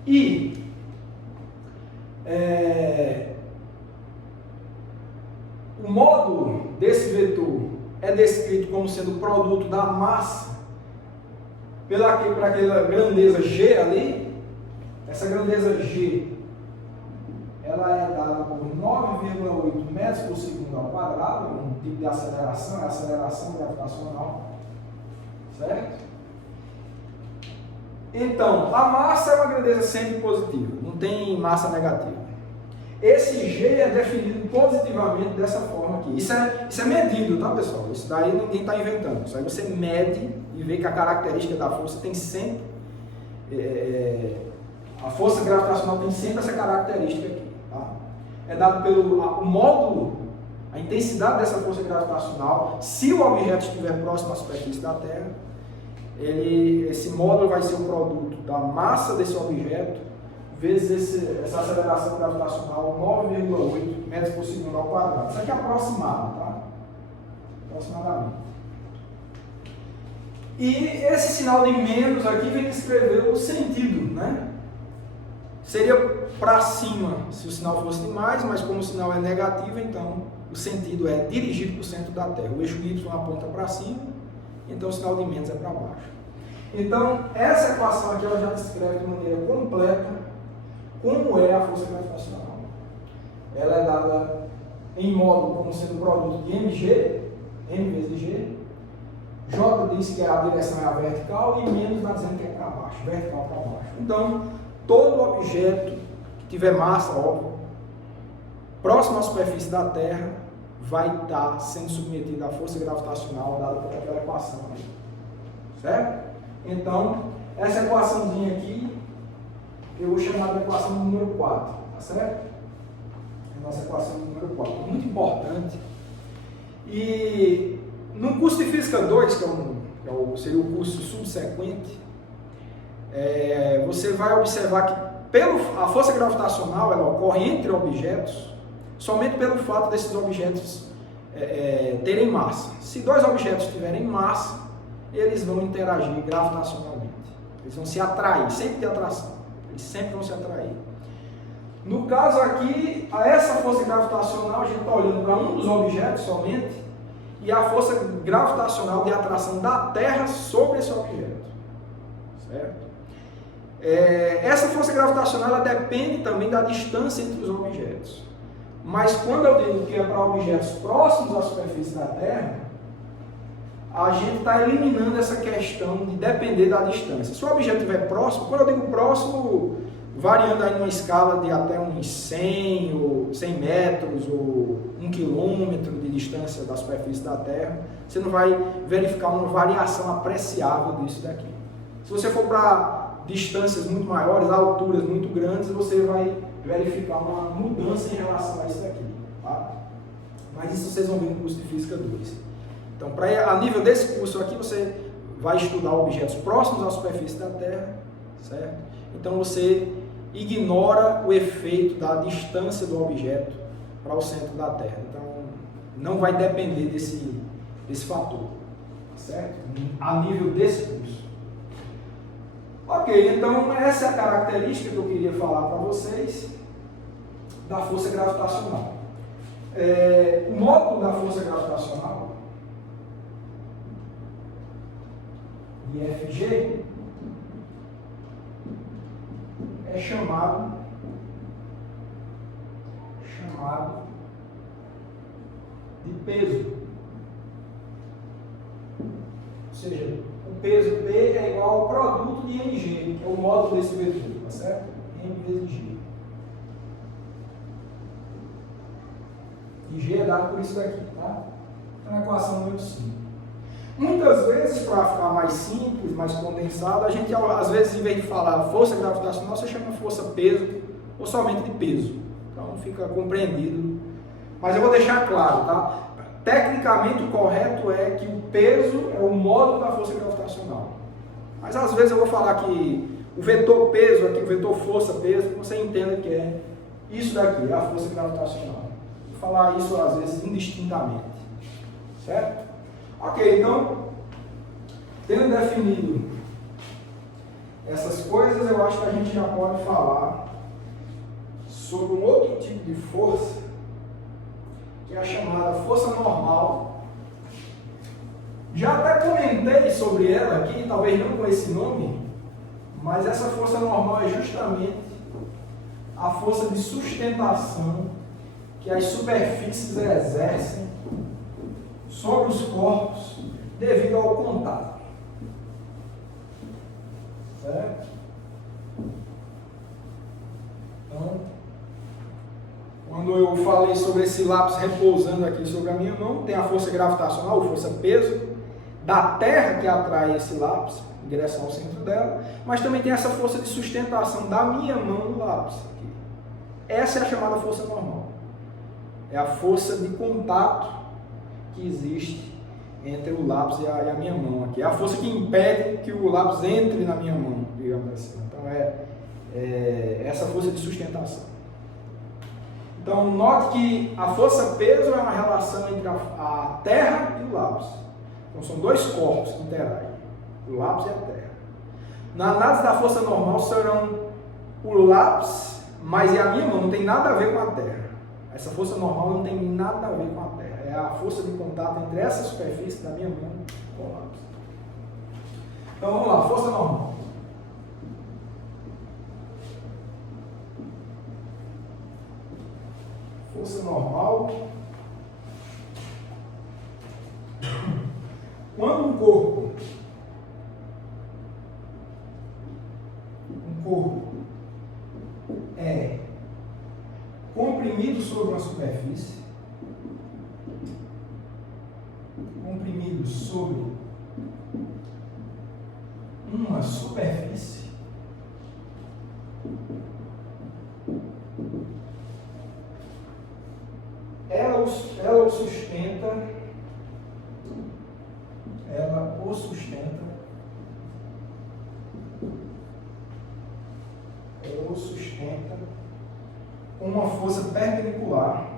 E o módulo desse vetor é descrito como sendo o produto da massa por aquela grandeza G ali. Essa grandeza G ela é dada por 9,8 metros por segundo ao quadrado, um tipo de aceleração, é a aceleração gravitacional, certo? Então, a massa é uma grandeza sempre positiva, não tem massa negativa. Esse G é definido positivamente dessa forma aqui. Isso é medido, tá, pessoal? Isso daí ninguém está inventando. Isso aí você mede e vê que a característica da força tem sempre... a força gravitacional tem sempre essa característica aqui. Tá? É dado pelo o módulo, a intensidade dessa força gravitacional. Se o objeto estiver próximo à superfície da Terra, esse módulo vai ser o produto da massa desse objeto vezes essa aceleração gravitacional 9,8 metros por segundo ao quadrado. Isso aqui é aproximado, tá? Aproximadamente. E esse sinal de menos aqui vem descrever o sentido, né? Seria para cima se o sinal fosse de mais, mas como o sinal é negativo, então o sentido é dirigido para o centro da Terra. O eixo Y aponta para cima, então o sinal de menos é para baixo. Então, essa equação aqui ela já descreve de maneira completa como é a força gravitacional. Ela é dada em módulo como sendo produto de mg, m vezes g. J diz que a direção é a vertical e menos está dizendo que é para baixo, vertical para baixo. Então, todo objeto que tiver massa, óbvio, próximo à superfície da Terra, vai estar sendo submetido à força gravitacional dada por aquela equação aí. Certo? Então, essa equaçãozinha aqui, eu vou chamar de equação número 4, tá certo? É a nossa equação número 4, muito importante. E no curso de Física 2, que seria o curso subsequente, você vai observar que a força gravitacional ela ocorre entre objetos somente pelo fato desses objetos terem massa. Se dois objetos tiverem massa, eles vão interagir gravitacionalmente. Eles vão se atrair, sempre tem atração. Eles sempre vão se atrair. No caso aqui, a essa força gravitacional, a gente está olhando para um dos objetos somente, e a força gravitacional de atração da Terra sobre esse objeto. Certo? Essa força gravitacional ela depende também da distância entre os objetos. Mas quando eu digo que é para objetos próximos à superfície da Terra, a gente está eliminando essa questão de depender da distância. Se o objeto estiver próximo, quando eu digo próximo, variando aí numa escala de até uns 100 ou 100 metros ou 1 quilômetro de distância da superfície da Terra, você não vai verificar uma variação apreciável disso daqui. Se você for para distâncias muito maiores, alturas muito grandes, você vai verificar uma mudança em relação a isso daqui. Tá? Mas isso vocês vão ver no curso de Física 2. Então, a nível desse curso aqui, você vai estudar objetos próximos à superfície da Terra, certo? Então, você ignora o efeito da distância do objeto para o centro da Terra. Então, não vai depender desse fator, certo? A nível desse curso. Ok, então essa é a característica que eu queria falar para vocês da força gravitacional. O módulo da força gravitacional de Fg é chamado de peso. Ou seja, o peso P é igual ao produto de mg, que é o módulo desse vetor, tá certo? M vezes G. E G é dado por isso daqui, tá? Então, a equação número 5. Muitas vezes, para ficar mais simples, mais condensado, a gente, às vezes, em vez de falar força gravitacional, você chama força-peso ou somente de peso. Então, fica compreendido. Mas eu vou deixar claro, tá? Tecnicamente, o correto é que o peso é o módulo da força gravitacional. Mas, às vezes, eu vou falar que o vetor peso, aqui, o vetor força-peso, você entenda que é isso daqui, é a força gravitacional. Vou falar isso, às vezes, indistintamente. Certo? Ok, então, tendo definido essas coisas, eu acho que a gente já pode falar sobre um outro tipo de força, que é a chamada força normal. Já até comentei sobre ela aqui, talvez não com esse nome, mas essa força normal é justamente a força de sustentação que as superfícies exercem sobre os corpos devido ao contato. Certo? Então, Quando eu falei sobre esse lápis repousando aqui sobre a minha mão, tem a força gravitacional, ou força-peso, da Terra que atrai esse lápis em direção ao centro dela, mas também tem essa força de sustentação da minha mão no lápis. Aqui. Essa é a chamada força normal. É a força de contato que existe entre o lápis e a minha mão aqui. É a força que impede que o lápis entre na minha mão, digamos assim. Então é essa força de sustentação. Então note que a força-peso é uma relação entre a Terra e o lápis. Então são dois corpos que interagem, o lápis e a Terra. Na análise da força normal serão o lápis, mas e a minha mão, não tem nada a ver com a Terra. Essa força normal não tem nada a ver com a Terra. É a força de contato entre essa superfície da minha mão com o lápis. Então vamos lá, força normal. Força normal. Quando um corpo é comprimido sobre uma superfície, ela o sustenta com uma força perpendicular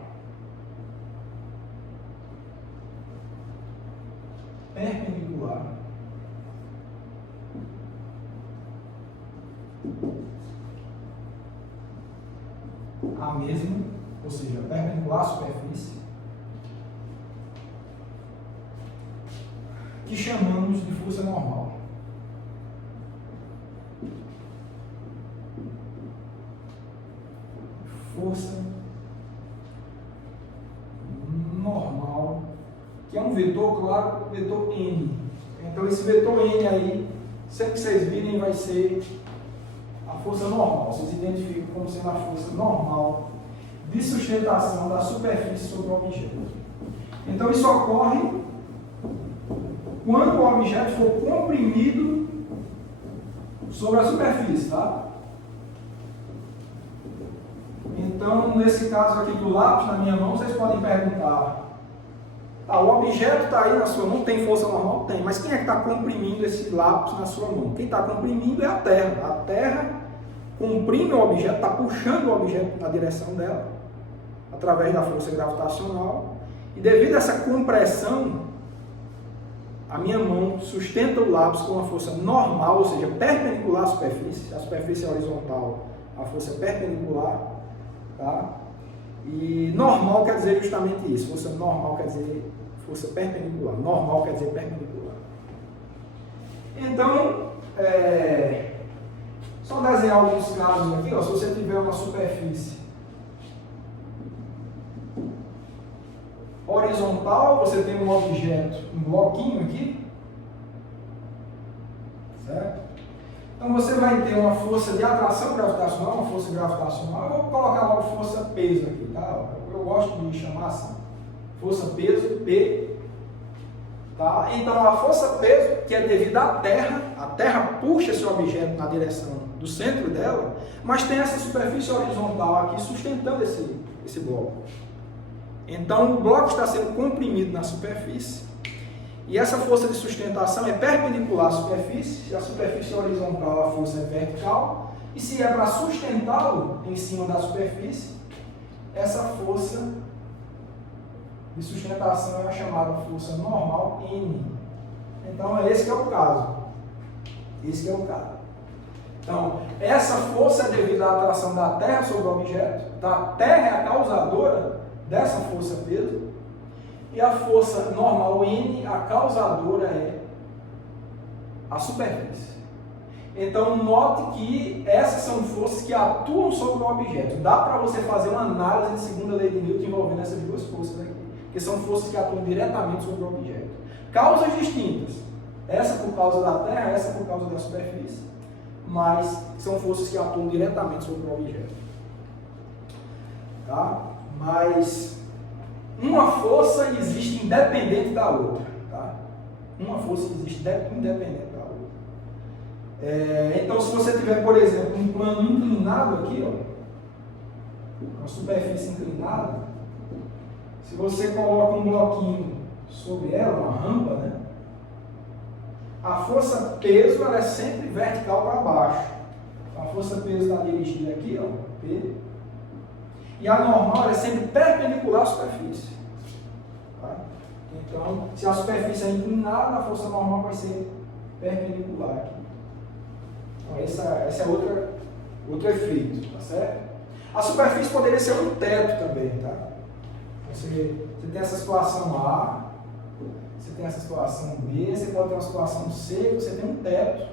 a mesma, ou seja, perpendicular à superfície, que chamamos de força normal. Força normal, que é um vetor, claro, vetor N. Então esse vetor N aí, sempre que vocês virem, vai ser a força normal. Vocês identificam como sendo a força normal de sustentação da superfície sobre o objeto. Então isso ocorre quando o objeto for comprimido sobre a superfície, tá? Então, nesse caso aqui do lápis na minha mão, vocês podem perguntar: tá, o objeto está aí na sua mão, tem força normal? Tem, mas quem é que está comprimindo esse lápis na sua mão? Quem está comprimindo é a Terra. A Terra comprime o objeto, está puxando o objeto na direção dela, através da força gravitacional, e devido a essa compressão, a minha mão sustenta o lápis com uma força normal, ou seja, perpendicular à superfície. A superfície é horizontal, a força é perpendicular. Tá? E normal quer dizer justamente isso. Força normal quer dizer força perpendicular. Normal quer dizer perpendicular. Então, só desenhar alguns casos aqui. Ó, se você tiver uma superfície horizontal, você tem um objeto, um bloquinho aqui, certo? Então você vai ter uma força de atração gravitacional, uma força gravitacional. Eu vou colocar logo força-peso aqui, tá? Eu gosto de chamar assim, força-peso, P. Tá? Então a força-peso, que é devido à Terra, a Terra puxa esse objeto na direção do centro dela, mas tem essa superfície horizontal aqui sustentando esse bloco. Então o bloco está sendo comprimido na superfície, e essa força de sustentação é perpendicular à superfície. Se a superfície é horizontal, a força é vertical, e se é para sustentá-lo em cima da superfície, essa força de sustentação é a chamada força normal N. Então esse que é o caso. Esse que é o caso. Então, essa força é devido à atração da Terra sobre o objeto. Então, a Terra é a causadora dessa força-peso, e a força normal N, a causadora é a superfície. Então, note que essas são forças que atuam sobre o objeto. Dá para você fazer uma análise de segunda lei de Newton envolvendo essas duas forças aqui, que são forças que atuam diretamente sobre o objeto. Causas distintas. Essa por causa da Terra, essa por causa da superfície, mas são forças que atuam diretamente sobre o objeto. tá? Mas uma força existe independente da outra, tá? Uma força existe independente da outra. Então, se você tiver, por exemplo, um plano inclinado aqui, ó, uma superfície inclinada, se você coloca um bloquinho sobre ela, uma rampa, né? A força peso ela é sempre vertical para baixo. Então, a força peso está dirigida aqui, ó, P. E a normal ela é sempre perpendicular à superfície. Tá? Então, se a superfície é inclinada, a força normal vai ser perpendicular aqui. Então, esse é outro efeito, tá certo? A superfície poderia ser um teto também, tá? Você tem essa situação A, você tem essa situação B, você pode ter uma situação C, você tem um teto.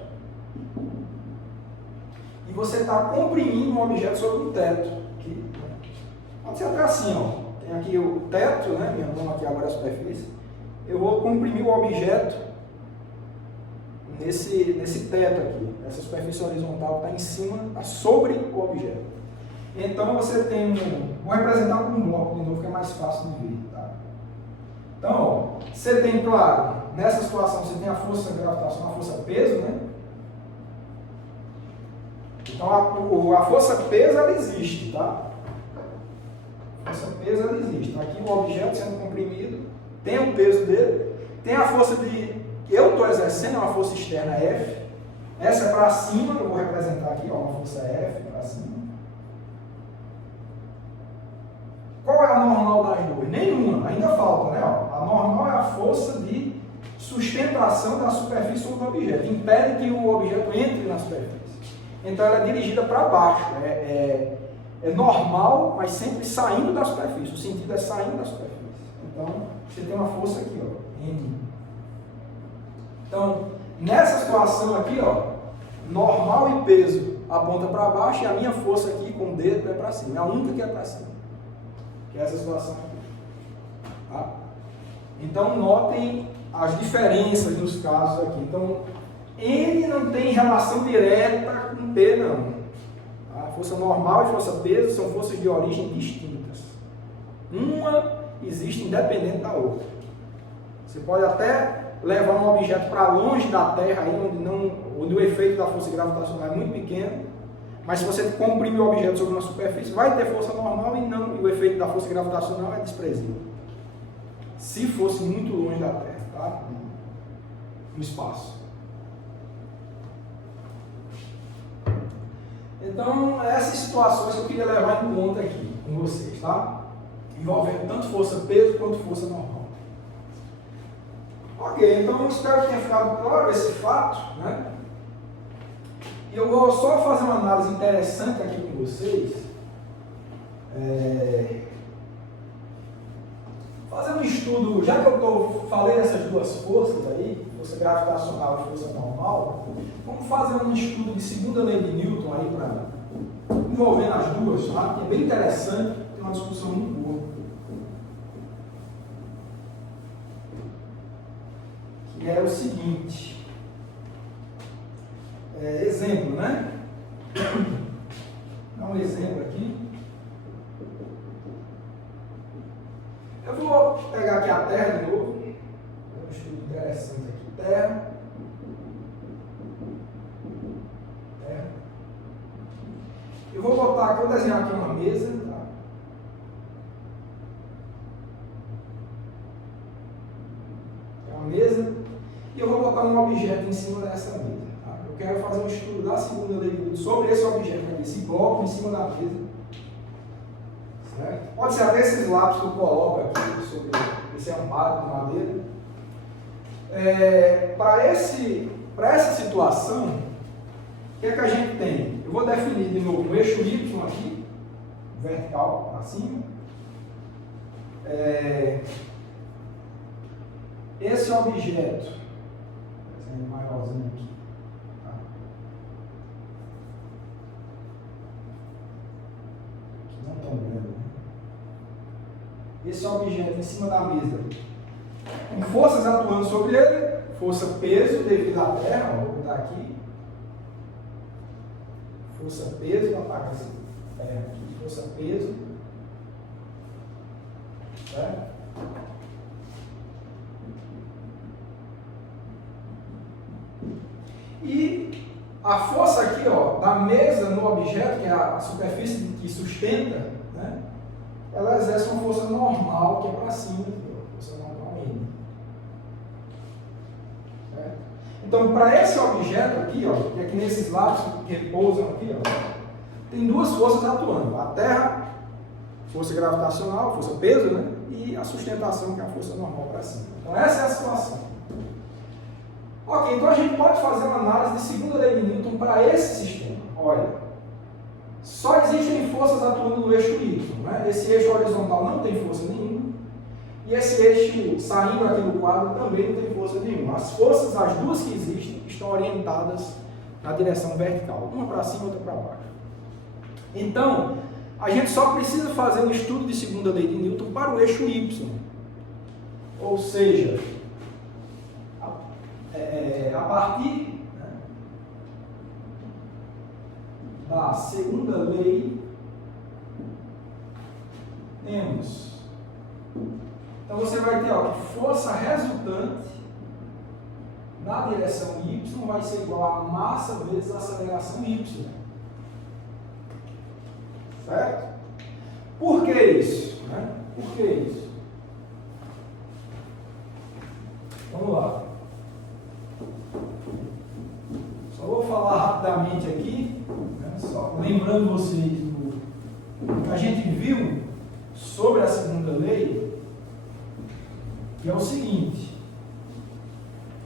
E você está comprimindo um objeto sobre um teto. Aqui, né? Pode ser até assim, ó. Tem aqui o teto, né? Minha mão aqui agora é a superfície. Eu vou comprimir o objeto nesse teto aqui. Essa superfície horizontal está em cima, está sobre o objeto. Então você tem vou representar com um bloco de novo, que é mais fácil de ver. Tá? Então, ó, você tem, claro, nessa situação você tem a força gravitacional, a força peso, né? Então a força peso ela existe, tá? A força peso ela existe. Então, aqui o objeto sendo comprimido, tem o peso dele, tem a força que eu estou exercendo, uma força externa F. Essa é para cima, eu vou representar aqui, ó, uma força F para cima. Qual é a normal das duas? Nenhuma, ainda falta, né? Ó, a normal é a força de sustentação da superfície sobre o objeto, impede que o objeto entre na superfície. Então ela é dirigida para baixo, é normal, mas sempre saindo da superfície, o sentido é saindo da superfície. Então você tem uma força aqui, ó, M. Então, nessa situação aqui, ó, normal e peso aponta para baixo e a minha força aqui com o dedo é para cima, é a única que é para cima. Que é essa situação aqui. Tá? Então, notem as diferenças nos casos aqui. Então, N não tem relação direta com P, não. Tá? Força normal e força peso são forças de origem distintas. Uma existe independente da outra. Você pode até levar um objeto para longe da Terra, aí, onde o efeito da força gravitacional é muito pequeno, mas se você comprime o objeto sobre uma superfície, vai ter força normal e o efeito da força gravitacional é desprezível. Se fosse muito longe da Terra, tá? No espaço. Então, essas situações que eu queria levar em conta aqui com vocês, tá? Envolvendo tanto força-peso quanto força normal. Ok, então eu espero que tenha ficado claro esse fato, né? E eu vou só fazer uma análise interessante aqui com vocês. Fazer um estudo, já que eu falei dessas duas forças aí, força gravitacional e força normal, vamos fazer um estudo de segunda lei de Newton aí para envolvendo as duas, tá? Que é bem interessante, tem uma discussão muito boa. Que é o seguinte, exemplo, né? Dá um exemplo aqui. Eu vou pegar aqui a Terra de novo. Um estudo interessante aqui. Terra. Eu vou botar aqui, vou desenhar aqui uma mesa. Tá? É uma mesa. E eu vou botar um objeto em cima dessa mesa. Tá? Eu quero fazer um estudo da segunda lei de Newton sobre esse objeto aqui, esse bloco em cima da mesa. Certo? Pode ser até esses lápis que eu coloco aqui sobre esse amparo de madeira. Para essa situação, o que é que a gente tem? Eu vou definir de novo um eixo Y aqui, vertical para cima. Esse objeto, desenho maiorzinho aqui. Tá? Aqui não tão grande, né? Esse objeto em cima da mesa, com forças atuando sobre ele, força peso devido à Terra, vou botar aqui. Força peso, vou apagar esse aqui, força peso. Certo? E a força aqui, ó, da mesa no objeto, que é a superfície que sustenta, né, ela exerce uma força normal, que é para cima, aqui, ó, força normal N. Certo? Então, para esse objeto aqui, ó, que é que nesses lados que repousam aqui, ó, tem duas forças atuando. A Terra, força gravitacional, força peso, né, e a sustentação, que é a força normal para cima. Então, essa é a situação. Ok, então a gente pode fazer uma análise de segunda lei de Newton para esse sistema. Olha, só existem forças atuando no eixo Y, né? Esse eixo horizontal não tem força nenhuma, e esse eixo saindo aqui do quadro também não tem força nenhuma. As forças, as duas que existem, estão orientadas na direção vertical, uma para cima e outra para baixo. Então, a gente só precisa fazer um estudo de segunda lei de Newton para o eixo Y, ou seja, a partir, né, da segunda lei, temos. Então você vai ter, ó, que força resultante na direção Y vai ser igual a massa vezes a aceleração Y. Certo? Por que isso? Né? Por que isso? Vamos lá. Só vou falar rapidamente aqui, né, só lembrando vocês do que a gente viu sobre a segunda lei, que é o seguinte: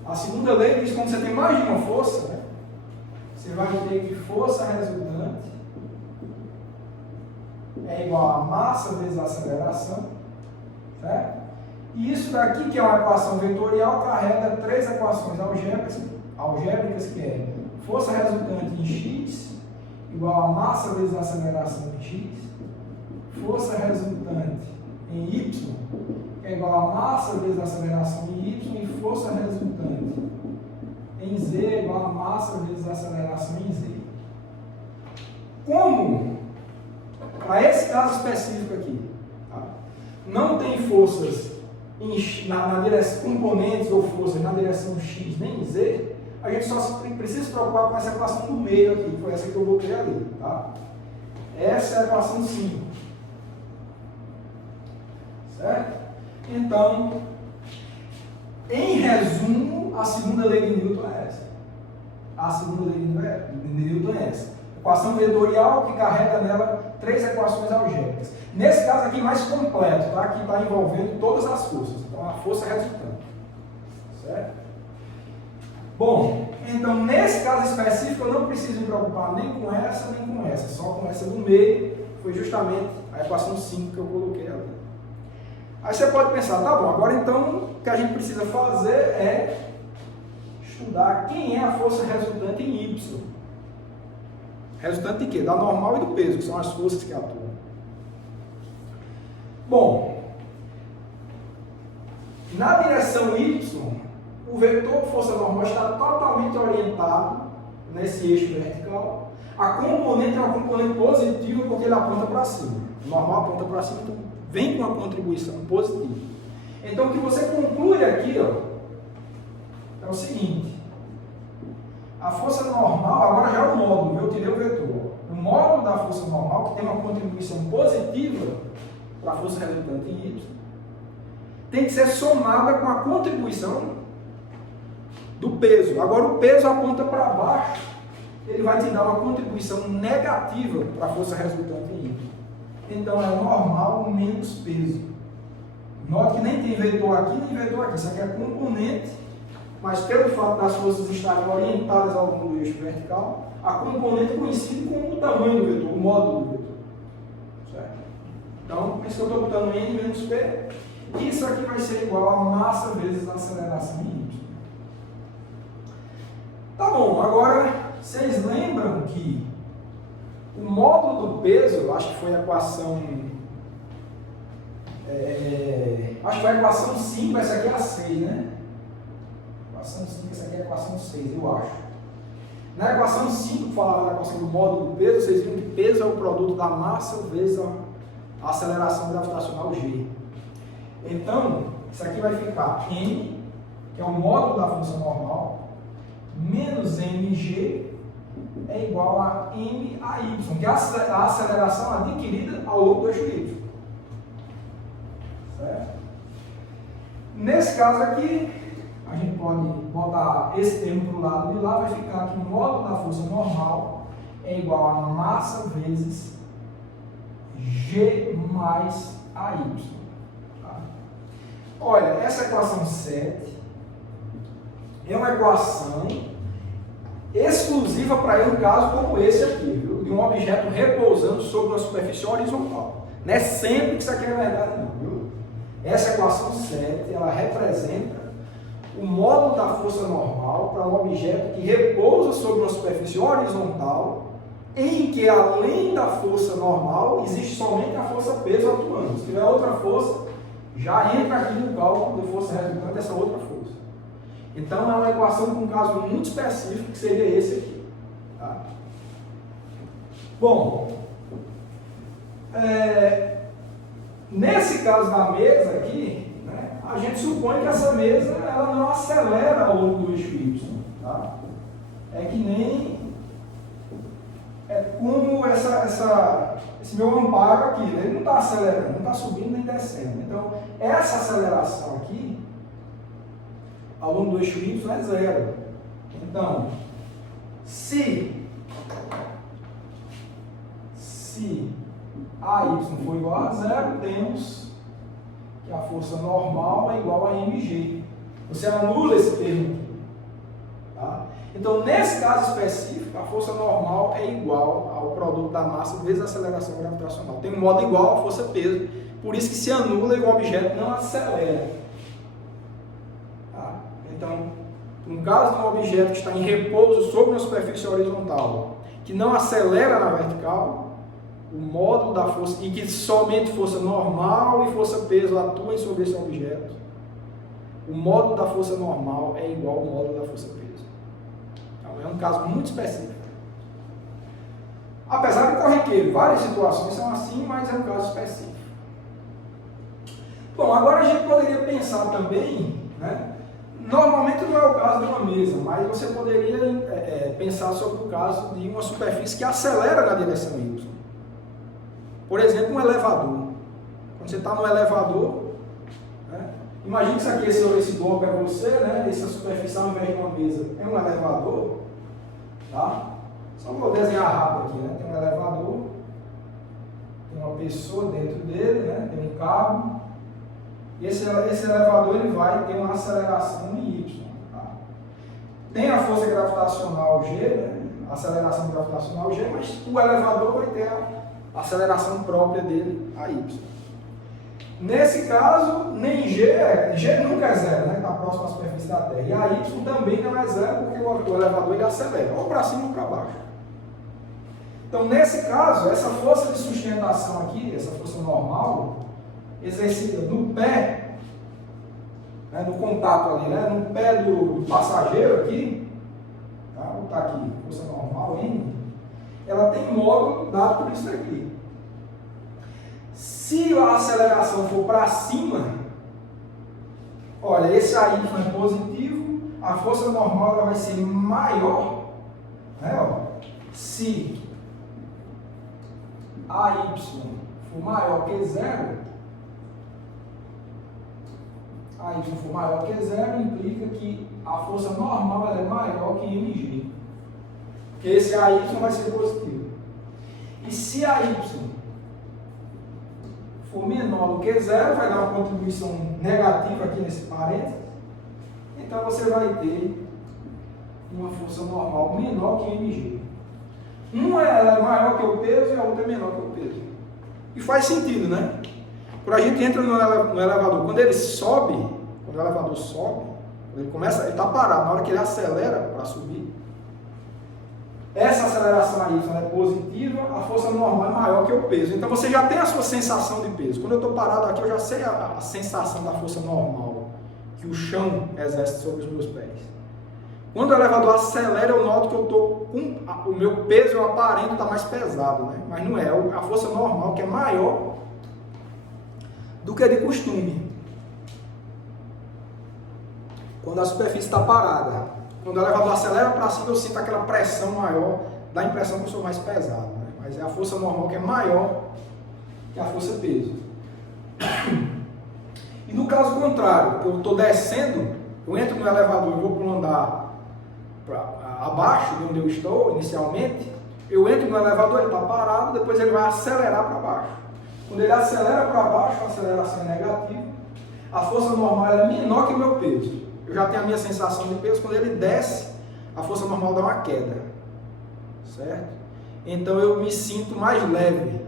a segunda lei diz que quando você tem mais de uma força, né, você vai ter que força resultante é igual a massa vezes a aceleração, certo? E isso daqui, que é uma equação vetorial, carrega três equações algébricas, que é força resultante em x igual a massa vezes a aceleração em x, força resultante em y é igual a massa vezes a aceleração em y, e força resultante em z é igual a massa vezes a aceleração em z. Como, para esse caso específico aqui, tá, não tem forças na direção, componentes ou forças na direção x nem z, a gente só precisa se preocupar com essa equação do meio aqui, que foi essa que eu botei ali. Tá? Essa é a equação 5. Certo? Então, em resumo, a segunda lei de Newton é essa. A segunda lei de Newton é essa. Equação vetorial que carrega nela três equações algébricas. Nesse caso aqui mais completo, tá? Que está envolvendo todas as forças. Então, a força resultante. Certo? Bom, então nesse caso específico eu não preciso me preocupar nem com essa, nem com essa. Só com essa do meio, foi justamente a equação 5 que eu coloquei ali. Aí você pode pensar, tá bom, agora então o que a gente precisa fazer é estudar quem é a força resultante em Y. Resultante de quê? Da normal e do peso, que são as forças que atuam. Bom, na direção Y, o vetor força normal está totalmente orientado nesse eixo vertical. A componente é uma componente positiva porque ele aponta para cima. O normal aponta para cima, então vem com uma contribuição positiva. Então o que você conclui aqui, ó, é o seguinte: a força normal, agora já é o módulo, eu tirei o vetor. O módulo da força normal, que tem uma contribuição positiva para a força resultante em Y, tem que ser somada com a contribuição do peso. Agora o peso aponta para baixo, ele vai te dar uma contribuição negativa para a força resultante em Y. Então é normal menos peso. Note que nem tem vetor aqui, nem vetor aqui. Isso aqui é componente, mas pelo fato das forças estarem orientadas ao longo do eixo vertical, a componente coincide com o tamanho do vetor, o módulo do vetor. Certo? Então, por isso que eu estou botando N menos P. Isso aqui vai ser igual a massa vezes a aceleração em Y. Tá bom, agora vocês lembram que o módulo do peso, acho que foi a equação. Acho que foi a equação 5, essa aqui é a 6, né? Equação 5, essa aqui é a equação 6, eu acho. Na equação 5, que falava da equação do módulo do peso, vocês viram que peso é o produto da massa vezes a aceleração gravitacional G. Então, isso aqui vai ficar M, que é o módulo da força normal, menos mg é igual a MAY, que é a aceleração adquirida ao longo do eixo Y. Certo? Nesse caso aqui, a gente pode botar esse termo para o lado de lá, vai ficar que o módulo da força normal é igual a massa vezes G mais AY. Tá? Olha, essa equação 7 é uma equação exclusiva para um caso como esse aqui, viu? De um objeto repousando sobre uma superfície horizontal. Não é sempre que isso aqui é verdade, não, viu? Essa equação 7, ela representa o módulo da força normal para um objeto que repousa sobre uma superfície horizontal, em que além da força normal, existe somente a força peso atuando. Se tiver outra força, já entra aqui no cálculo da força resultante dessa outra força. Então, é uma equação com um caso muito específico, que seria esse aqui. Tá? Bom, nesse caso da mesa aqui, né, a gente supõe que essa mesa ela não acelera ao longo do eixo Y. Tá? É que nem... É como esse meu amparo aqui, né? Ele não está acelerando, não está subindo nem descendo. Então, essa aceleração aqui, ao longo do eixo Y, é zero. Então, se AY for igual a zero, temos que a força normal é igual a mg. Você anula esse termo aqui. Tá? Então, nesse caso específico, a força normal é igual ao produto da massa vezes a aceleração gravitacional. Tem um modo igual à força peso, por isso que se anula e o objeto não acelera. Tá? Então, no caso de um objeto que está em repouso sobre uma superfície horizontal, que não acelera na vertical, o módulo da força, e que somente força normal e força peso atuem sobre esse objeto, o módulo da força normal é igual ao módulo da força peso. É um caso muito específico. Apesar de corriqueiro, várias situações são assim, mas é um caso específico. Bom, agora a gente poderia pensar também, né? Normalmente não é o caso de uma mesa, mas você poderia pensar sobre o caso de uma superfície que acelera na direção Y. Por exemplo, um elevador. Quando você está no elevador, né? Imagine que isso aqui, esse bloco é você, né? Essa superfície ao invés de uma mesa é um elevador. Tá? Só vou desenhar rápido aqui, né? Tem um elevador, tem uma pessoa dentro dele, né? Tem um cabo, e esse elevador ele vai ter uma aceleração em Y. Tá? Tem a força gravitacional G, né? A aceleração gravitacional G, mas o elevador vai ter a aceleração própria dele, a Y. Nesse caso, nem G nunca é zero, né? Está próximo à superfície da Terra. E a Y também não é zero, porque o elevador ele acelera, ou para cima ou para baixo. Então, nesse caso, essa força de sustentação aqui, essa força normal, exercida no pé, né, no contato ali, né, no pé do passageiro aqui, tá? Vou botar aqui, força normal, N, ela tem módulo dado por isso aqui. Se a aceleração for para cima, olha, esse AY é positivo, a força normal ela vai ser maior, né, ó, se AY for maior que zero, AY for maior que zero, implica que a força normal ela é maior que mg, porque esse AY vai ser positivo. E se AY for menor do que zero, vai dar uma contribuição negativa aqui nesse parênteses, então você vai ter uma força normal menor que mg. Uma é maior que o peso e a outra é menor que o peso. E faz sentido, né? Quando a gente entra no elevador, quando ele sobe, quando o elevador sobe, ele está parado, na hora que ele acelera para subir, essa aceleração aí é positiva, a força normal é maior que o peso. Então você já tem a sua sensação de peso. Quando eu estou parado aqui, eu já sei a sensação da força normal que o chão exerce sobre os meus pés. Quando o elevador acelera, eu noto que eu estou com o meu peso, eu aparento estar mais pesado, né? Mas não é, a força normal que é maior do que de costume. quando a superfície está parada. Quando o elevador acelera para cima, eu sinto aquela pressão maior, dá a impressão que eu sou mais pesado, né? Mas é a força normal que é maior que a força peso. E no caso contrário, que eu estou descendo, eu entro no elevador e vou para um andar abaixo de onde eu estou inicialmente, eu entro no elevador, ele está parado, depois ele vai acelerar para baixo. Quando ele acelera para baixo, a aceleração é negativa, a força normal é menor que o meu peso. Eu já tenho a minha sensação de peso, quando ele desce, a força normal dá uma queda, certo? Então eu me sinto mais leve,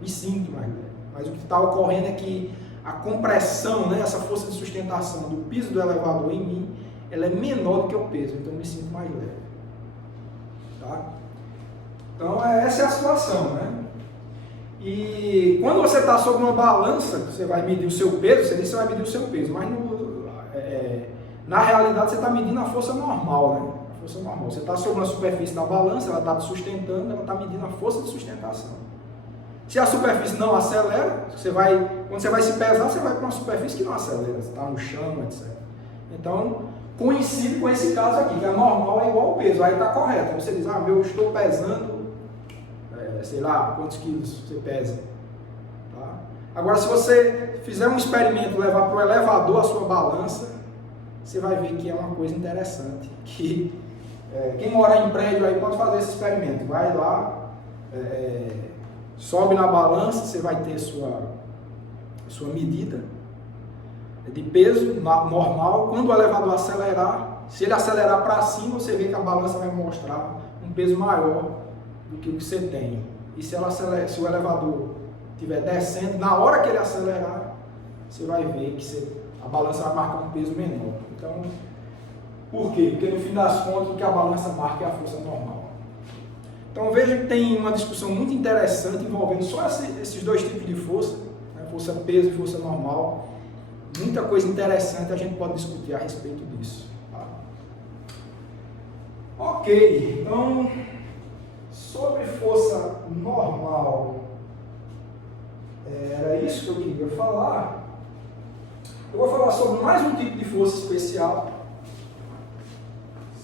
mas o que está ocorrendo é que a compressão, né, essa força de sustentação do piso do elevador em mim, ela é menor do que o peso, então eu me sinto mais leve, tá? Então essa é a situação, né? E quando você está sobre uma balança, você vai medir o seu peso, você vai medir o seu peso, mas na realidade você está medindo a força normal, né? A força normal. Você está sobre uma superfície da balança, ela está te sustentando, ela está medindo a força de sustentação. Se a superfície não acelera, quando você vai se pesar, você vai para uma superfície que não acelera, você está no chão, etc. Então, coincide com esse caso aqui, que a normal é igual ao peso, aí está correto. Aí você diz, eu estou pesando, sei lá, quantos quilos você pesa. Tá? Agora, se você fizer um experimento, levar para o elevador a sua balança, você vai ver que é uma coisa interessante, que quem mora em prédio aí pode fazer esse experimento, vai lá, sobe na balança, você vai ter sua medida de peso normal. Quando o elevador acelerar, se ele acelerar para cima, você vê que a balança vai mostrar um peso maior do que o que você tem. E se o elevador estiver descendo, na hora que ele acelerar, você vai ver que a balança vai marcar um peso menor. Então, por quê? Porque no fim das contas, o que a balança marca é a força normal. Então veja que tem uma discussão muito interessante envolvendo só esses dois tipos de força, né? Força peso e força normal. Muita coisa interessante a gente pode discutir a respeito disso. Tá? Ok, então sobre força normal, era isso que eu queria falar. Eu vou falar sobre mais um tipo de força especial,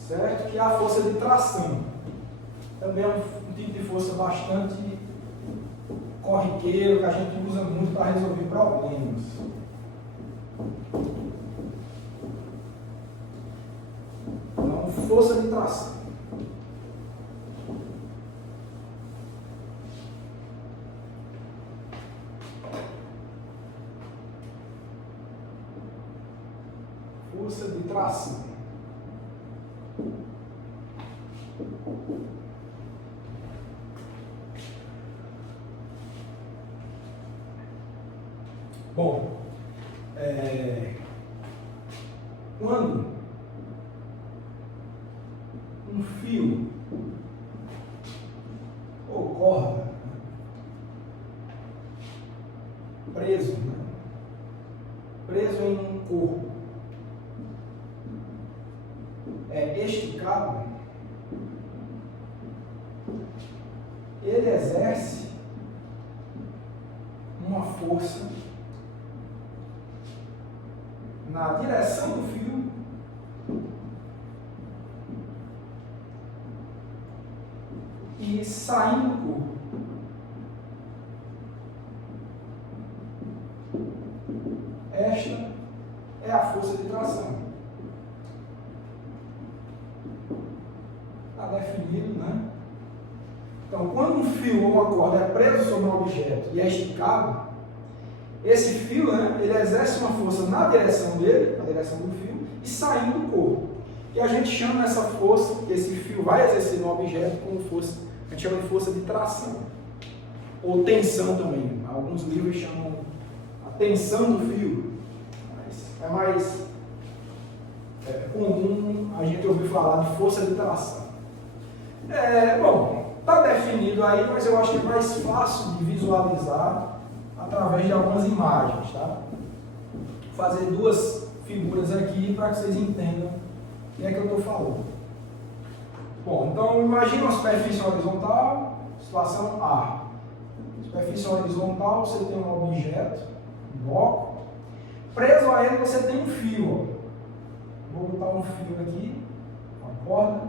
certo? Que é a força de tração. Também é um tipo de força bastante corriqueiro, que a gente usa muito para resolver problemas. Então, força de tração. Força de tração. Bom, quando um fio ou corda preso em um corpo é esticado, ele exerce uma força na direção do fio e saindo do corpo. Esta é a força de tração. Está definido, né? Então, quando um fio ou uma corda é preso sobre um objeto e é esticado, esse fio, né, ele exerce uma força na direção dele, na direção do fio, e saindo do corpo. E a gente chama essa força, que esse fio vai exercer no objeto, como força, a gente chama de força de tração. Ou tensão também. Alguns livros chamam a tensão do fio. Mas é mais comum a gente ouvir falar de força de tração. Bom, está definido aí, mas eu acho que é mais fácil de visualizar através de algumas imagens, tá? Vou fazer duas figuras aqui para que vocês entendam o que é que eu estou falando. Bom, então imagine uma superfície horizontal, situação A. Superfície horizontal, você tem um objeto, um bloco. Preso a ele você tem um fio, vou botar um fio aqui, uma corda,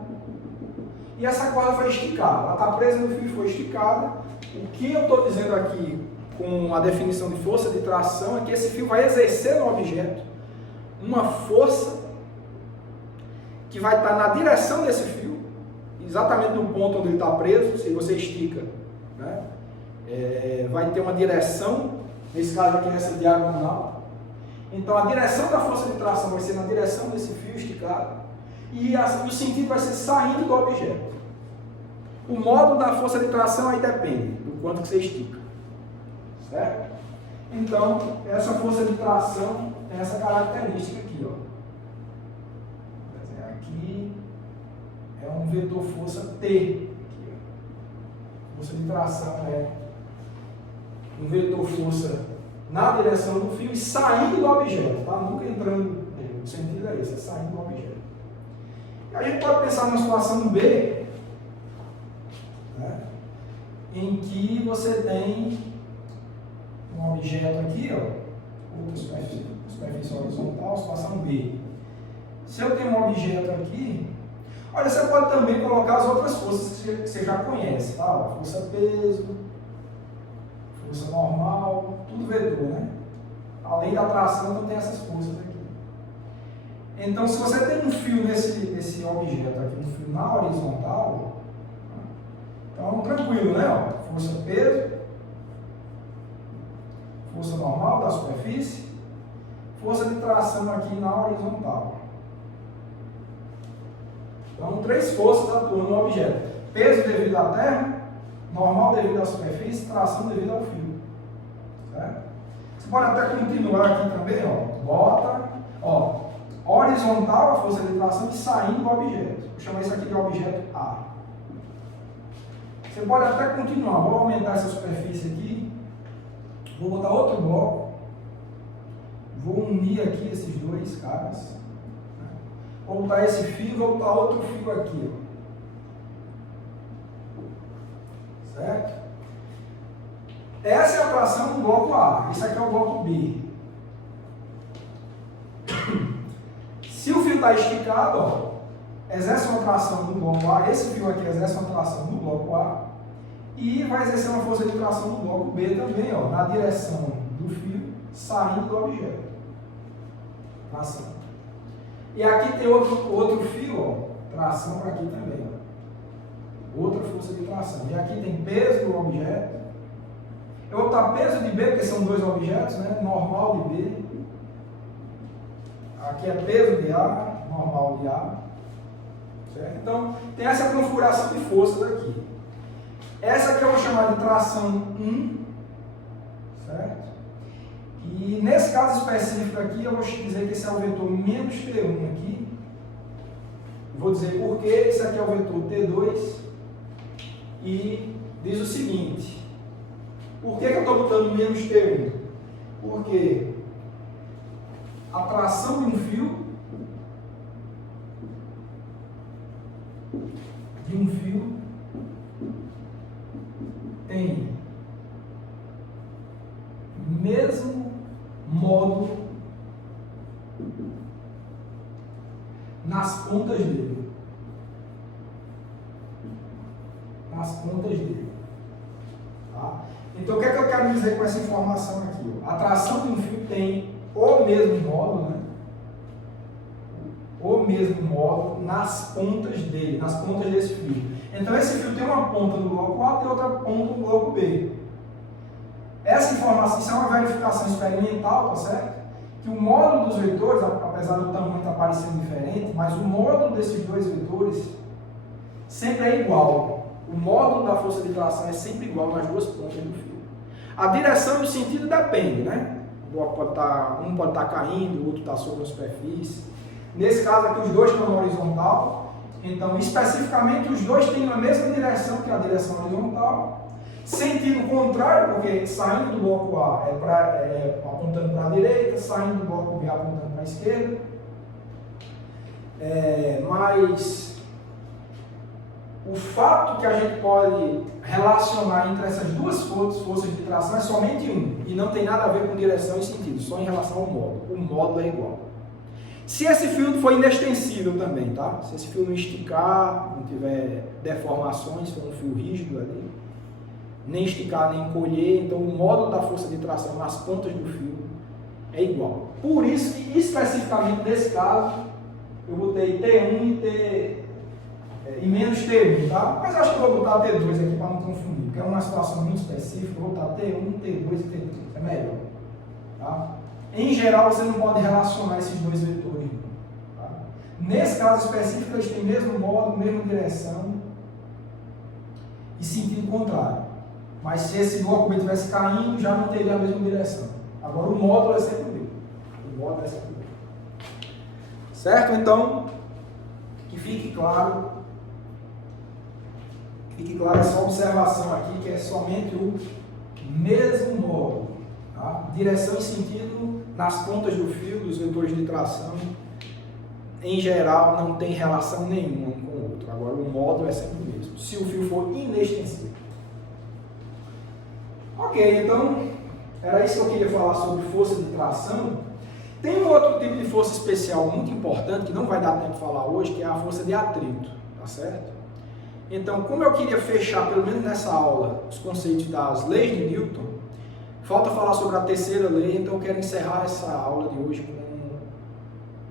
e essa corda foi esticada, ela está presa no fio e foi esticada. O que eu estou dizendo aqui com a definição de força de tração é que esse fio vai exercer no objeto uma força que vai estar na direção desse fio, exatamente no ponto onde ele está preso. Se você estica, né, vai ter uma direção, nesse caso aqui nessa diagonal. Então a direção da força de tração vai ser na direção desse fio esticado e o sentido vai ser saindo do objeto. O modo da força de tração aí depende do quanto que você estica, certo? Então essa força de tração tem essa característica aqui, ó. Aqui é um vetor força T. Aqui, ó. Força de tração é um vetor força na direção do fio e saindo do objeto, tá? Nunca entrando nele. O sentido é esse, é saindo do objeto. E a gente pode pensar numa situação B, né, em que você tem um objeto aqui, ó, outra superfície horizontal, situação B. Se eu tenho um objeto aqui, olha, você pode também colocar as outras forças que você já conhece, tá? Ó, força peso, força normal, tudo vetor, né? Além da tração, então tem essas forças aqui. Então, se você tem um fio nesse objeto aqui, um fio na horizontal, então tranquilo, né? Ó, força peso, força normal da superfície, força de tração aqui na horizontal. Então, 3 forças atuam no objeto: peso devido à terra, normal devido à superfície, tração devido ao fio. Certo? Você pode até continuar aqui também, ó. Bota, ó, horizontal a força de tração e saindo do objeto. Vou chamar isso aqui de objeto A. Você pode até continuar. Vou aumentar essa superfície aqui. Vou botar outro bloco. Vou unir aqui esses dois caras. Vou botar esse fio e vou botar outro fio aqui, ó. Certo? Essa é a tração do bloco A. Esse aqui é o bloco B. Se o fio está esticado, ó, exerce uma tração no bloco A. Esse fio aqui exerce uma tração no bloco A. E vai exercer uma força de tração no bloco B também, ó, na direção do fio saindo do objeto. Tração. E aqui tem outro fio, ó, tração para aqui também, ó. Outra força de tração. E aqui tem peso do objeto. Eu vou botar peso de B, porque são 2 objetos, né? Normal de B. Aqui é peso de A, normal de A. Certo? Então, tem essa configuração de forças aqui. Essa aqui eu vou chamar de tração 1. Certo? E nesse caso específico aqui, eu vou dizer que esse é o vetor menos T1 aqui. Vou dizer por quê. Esse aqui é o vetor T2. E diz o seguinte: por que eu estou botando menos T1? Porque a tração de um fio tem mesmo modo nas pontas dele. Tá? Então, o que é que eu quero dizer com essa informação aqui? A tração de um fio tem o mesmo modo, né? O mesmo modo nas pontas dele, nas pontas desse fio. Então, esse fio tem uma ponta no bloco A e outra ponta no bloco B. Essa informação, isso é uma verificação experimental, tá certo? Que o módulo dos vetores, apesar do tamanho estar parecendo diferente, mas o módulo desses dois vetores sempre é igual. O módulo da força de tração é sempre igual nas duas pontas do fio. A direção e o sentido depende, né? Um pode estar caindo, o outro está sobre a superfície. Nesse caso aqui, os dois estão na horizontal. Então, especificamente, os dois têm a mesma direção, que é a direção horizontal. Sentido contrário, porque saindo do bloco A apontando para a direita, saindo do bloco B apontando para a esquerda. Mas o fato que a gente pode relacionar entre essas duas forças de tração é somente um, e não tem nada a ver com direção e sentido, só em relação ao módulo. O módulo é igual. Se esse fio for inextensível também, tá? Se esse fio não esticar, não tiver deformações, for um fio rígido ali, nem esticar nem encolher, então o módulo da força de tração nas pontas do fio é igual. Por isso que especificamente nesse caso eu botei T1 e menos T1, tá? Mas acho que eu vou botar T2 aqui para não confundir, porque é uma situação muito específica, eu vou botar T1, T2 e T3, é melhor, tá? Em geral você não pode relacionar esses dois vetores, tá? Nesse caso específico eles têm mesmo módulo, mesma direção e sentido contrário. Mas se esse bloco B estivesse caindo, já não teria a mesma direção. Agora o módulo é sempre o mesmo. O módulo é sempre o mesmo. Certo? Então, que fique claro essa observação aqui, que é somente o mesmo módulo. Tá? Direção e sentido nas pontas do fio, dos vetores de tração, em geral, não tem relação nenhuma um com o outro. Agora o módulo é sempre o mesmo, se o fio for inextensível. Ok, então, era isso que eu queria falar sobre força de tração. Tem um outro tipo de força especial muito importante, que não vai dar tempo de falar hoje, que é a força de atrito, tá certo? Então, como eu queria fechar, pelo menos nessa aula, os conceitos das leis de Newton, falta falar sobre a terceira lei, então eu quero encerrar essa aula de hoje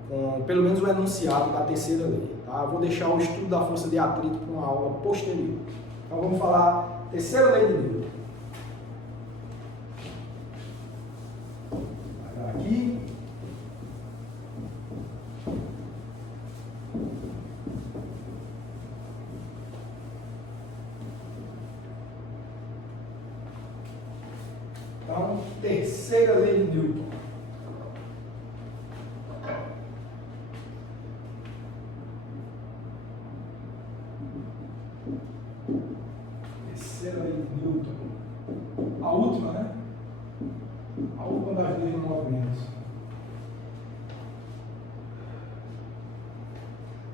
com pelo menos o enunciado da terceira lei. Tá? Eu vou deixar o estudo da força de atrito para uma aula posterior. Então, vamos falar terceira lei de Newton. Aqui. Então, terceira lei de Newton. Terceira lei de Newton. A última, né? A última das leis de movimentos.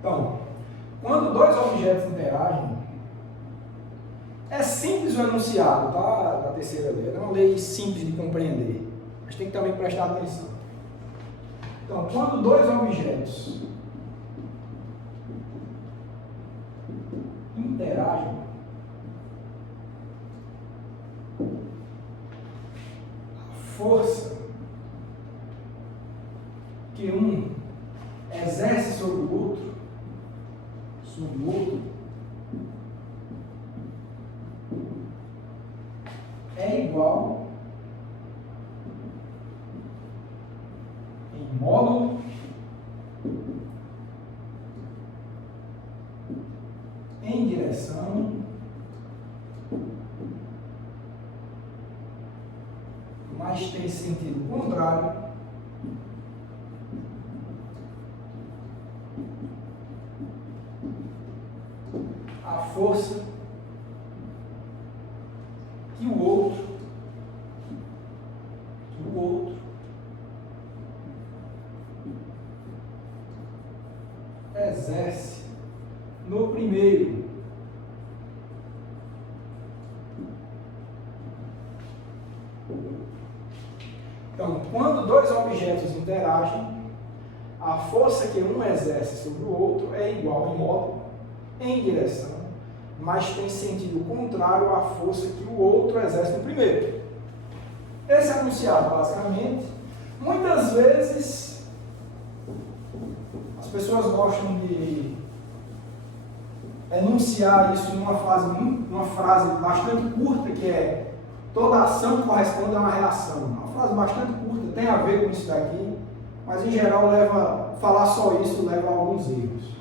Então, quando dois objetos interagem, é simples o enunciado, tá? Da terceira lei. É uma lei simples de compreender, mas tem que também prestar atenção. Então, quando dois objetos interagem, a força que um exerce sobre o outro, é igual em módulo em direção mas tem sentido contrário a força que o outro exerce no primeiro. Então, quando dois objetos interagem, a força que um exerce sobre o outro é igual em módulo, em direção, mas tem sentido contrário à força que o outro exerce no primeiro. Esse enunciado, basicamente, muitas vezes as pessoas gostam de enunciar isso numa frase bastante curta, que é: toda ação corresponde a uma reação. Uma frase bastante curta, tem a ver com isso daqui, mas em geral falar só isso leva a alguns erros.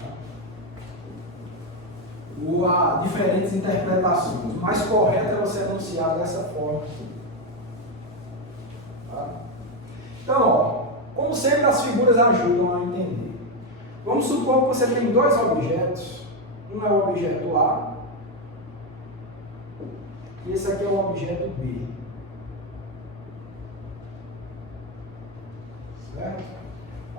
Ou a diferentes interpretações. O mais correto é você enunciar dessa forma. Tá? Então, ó, como sempre, as figuras ajudam a entender. Vamos supor que você tem dois objetos. Um é o objeto A e esse aqui é o objeto B. Certo?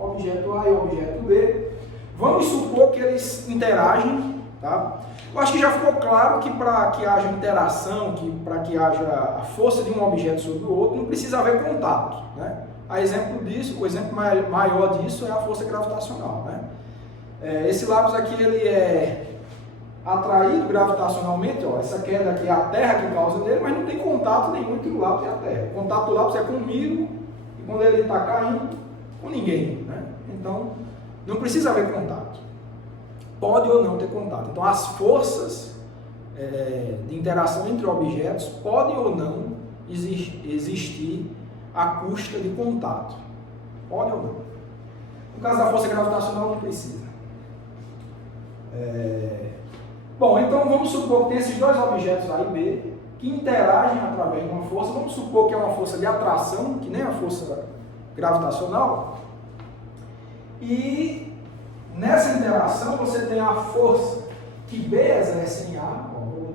Objeto A e objeto B. Vamos supor que eles interagem. Tá? Eu acho que já ficou claro que para que haja interação, para que haja a força de um objeto sobre o outro, não precisa haver contato. Né? O exemplo maior disso é a força gravitacional, né? Esse lápis aqui ele é atraído gravitacionalmente, ó, essa queda aqui é a Terra que causa nele, mas não tem contato nenhum entre o lápis e a Terra. O contato do lápis é comigo e quando ele está caindo, com ninguém, né? Então, não precisa haver contato. Pode ou não ter contato. Então, as forças de interação entre objetos podem ou não existir à custa de contato. Pode ou não. No caso da força gravitacional, não precisa. Bom, então vamos supor que tem esses dois objetos A e B que interagem através de uma força. Vamos supor que é uma força de atração, que nem a força gravitacional. E nessa interação você tem a força que B exerce em A.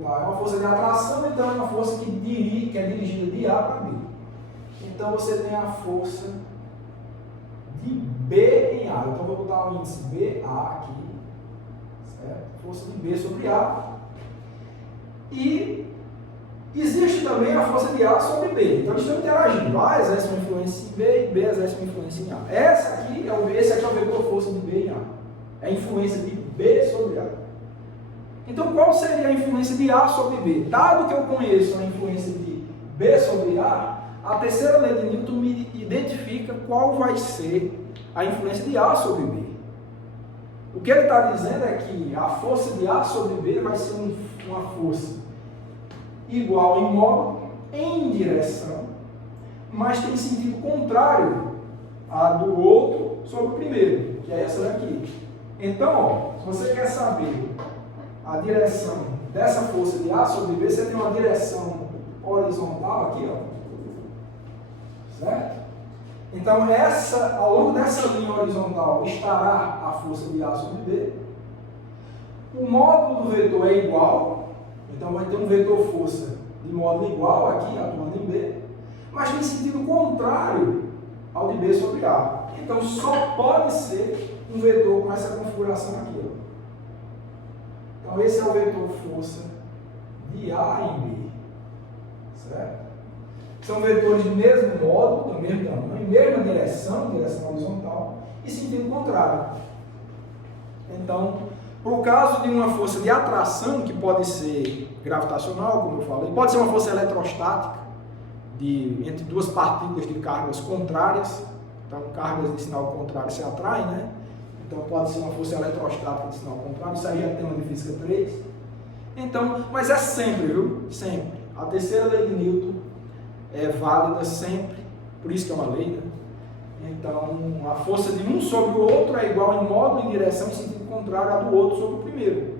É uma força de atração, então é uma força que é dirigida de A para B. Então você tem a força de B em A. Então vou botar o índice BA aqui. Força de B sobre A. E existe também a força de A sobre B. Então eles estão interagindo. A exerce uma influência em B e B exerce uma influência em A. Esse aqui é o vetor força de B em A. É a influência de B sobre A. Então qual seria a influência de A sobre B? Dado que eu conheço a influência de B sobre a terceira lei de Newton me identifica qual vai ser a influência de A sobre B. O que ele está dizendo é que a força de A sobre B vai ser uma força igual em módulo, em direção, mas tem sentido contrário à do outro sobre o primeiro, que é essa daqui. Então, ó, se você quer saber a direção dessa força de A sobre B, você tem uma direção horizontal aqui, ó, certo? Então, ao longo dessa linha horizontal estará a força de A sobre B. O módulo do vetor é igual, então vai ter um vetor força de módulo igual aqui, atuando em B, mas tem sentido contrário ao de B sobre A. Então, só pode ser um vetor com essa configuração aqui, ó. Então, esse é o vetor força de A em B, certo? São vetores de mesmo módulo, do mesmo tamanho, mesma direção horizontal, e sentido contrário. Então, por caso de uma força de atração, que pode ser gravitacional, como eu falei, pode ser uma força eletrostática, entre duas partículas de cargas contrárias. Então, cargas de sinal contrário se atraem, né? Então, pode ser uma força eletrostática de sinal contrário. Isso aí já tem uma de física 3. Então, mas é sempre, viu? Sempre. A terceira lei de Newton é válida sempre, por isso que é uma lei, né? Então, a força de um sobre o outro é igual em módulo, em direção, em sentido contrário à do outro sobre o primeiro.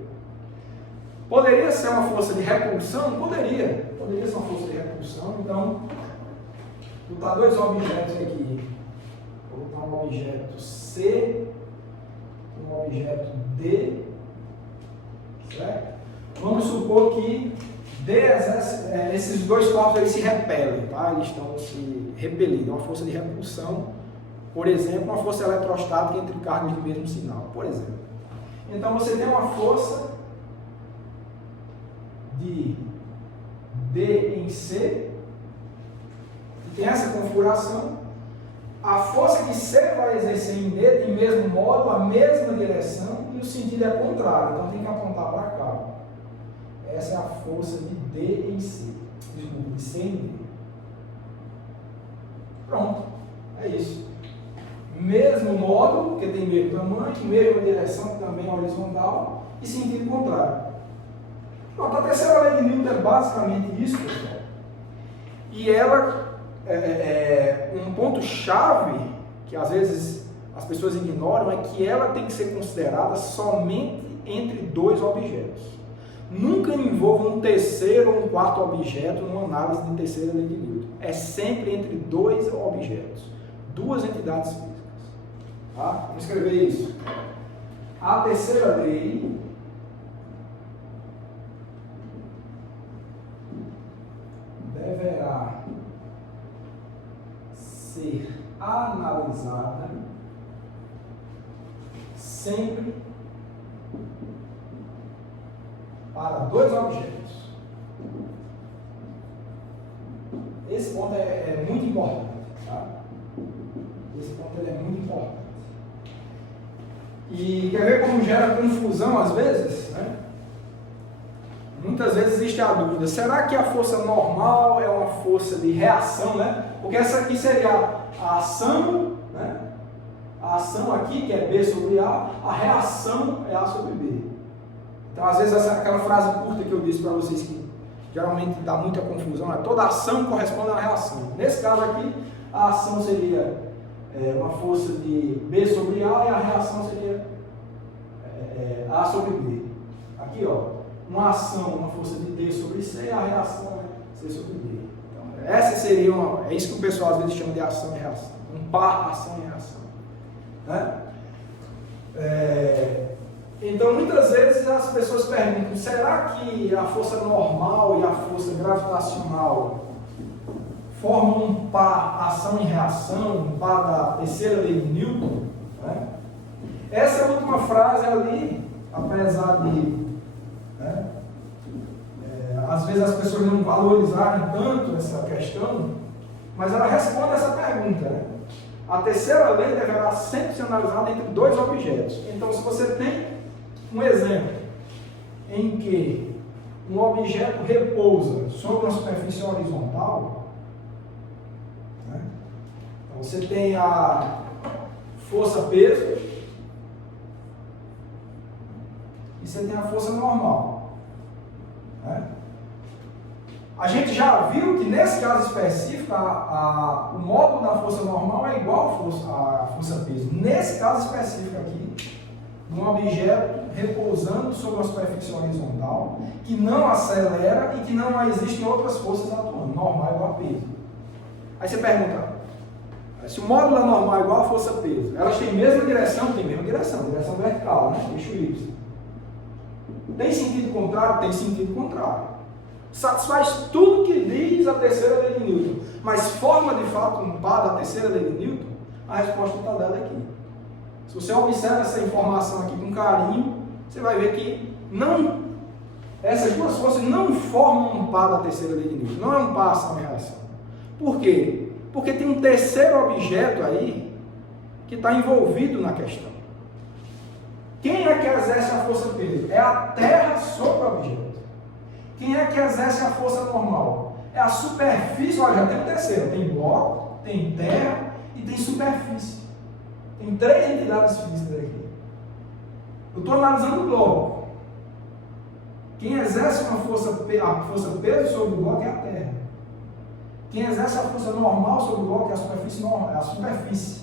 Poderia ser uma força de repulsão? Poderia ser uma força de repulsão. Então, vou botar dois objetos aqui. Vou botar um objeto C, um objeto D, certo? Vamos supor que esses dois corpos eles se repelem, tá? Eles estão se repelindo. É uma força de repulsão, por exemplo, uma força eletrostática entre cargas do mesmo sinal, por exemplo. Então você tem uma força de D em C, que tem essa configuração. A força que C vai exercer em D tem o mesmo módulo, a mesma direção e o sentido é contrário, então tem que apontar para cá. Essa é a força de D em C. Desculpa, de C em D. Pronto. É isso. Mesmo módulo, que tem mesmo tamanho, mesma direção, também horizontal, e sentido contrário. Pronto, a terceira lei de Newton é basicamente isso, pessoal. E ela um ponto-chave, que às vezes as pessoas ignoram, é que ela tem que ser considerada somente entre dois objetos. Nunca envolva um terceiro ou um quarto objeto numa análise de terceira lei de Newton. É sempre entre dois objetos, duas entidades físicas. Tá? Vamos escrever isso. A terceira lei deverá ser analisada sempre para dois objetos. Esse ponto é muito importante. Tá? importante. E quer ver como gera confusão às vezes? Né? Muitas vezes existe a dúvida, será que a força normal é uma força de reação, né? Porque essa aqui seria a ação, né? A ação aqui, que é B sobre a reação é A sobre B. Então, às vezes, aquela frase curta que eu disse para vocês, que geralmente dá muita confusão, é toda ação corresponde a uma reação. Nesse caso aqui, a ação seria uma força de B sobre A e a reação seria A sobre B. Aqui, ó, uma ação, uma força de D sobre C e a reação é C sobre D. Então, essa seria é isso que o pessoal às vezes chama de ação e reação. Um par ação e reação. Né? Então, muitas vezes as pessoas perguntam, será que a força normal e a força gravitacional formam um par ação e reação, um par da terceira lei de Newton? Né? Essa última frase ali, apesar de às vezes as pessoas não valorizarem tanto essa questão, mas ela responde essa pergunta, né? A terceira lei deverá sempre ser analisada entre dois objetos. Então, se você tem um exemplo em que um objeto repousa sobre uma superfície horizontal, né? Então, você tem a força-peso e você tem a força normal. Né? A gente já viu que nesse caso específico o módulo da força normal é igual à força-peso. Nesse caso específico aqui, um objeto repousando sobre uma superfície horizontal que não acelera e que não existem outras forças atuando, normal igual a peso. Aí você pergunta, se o módulo da normal é igual à força-peso, elas têm a mesma direção? Tem a mesma direção vertical, né? Eixo Y. Tem sentido contrário? Tem sentido contrário. Satisfaz tudo que diz a terceira lei de Newton, mas forma de fato um par da terceira lei de Newton? A resposta está dada aqui. Se você observa essa informação aqui com carinho, você vai ver que essas duas forças não formam um par da terceira lei de Newton, não é um par ação e reação. Por quê? Porque tem um terceiro objeto aí que está envolvido na questão. Quem é que exerce a força-peso? É a Terra sobre o objeto. Quem é que exerce a força normal? É a superfície. Olha, já tem um terceiro. Tem bloco, tem terra e tem superfície. Tem três entidades físicas aqui. Eu estou analisando o bloco. Quem exerce a força peso sobre o bloco é a terra. Quem exerce a força normal sobre o bloco é a superfície normal, é a superfície.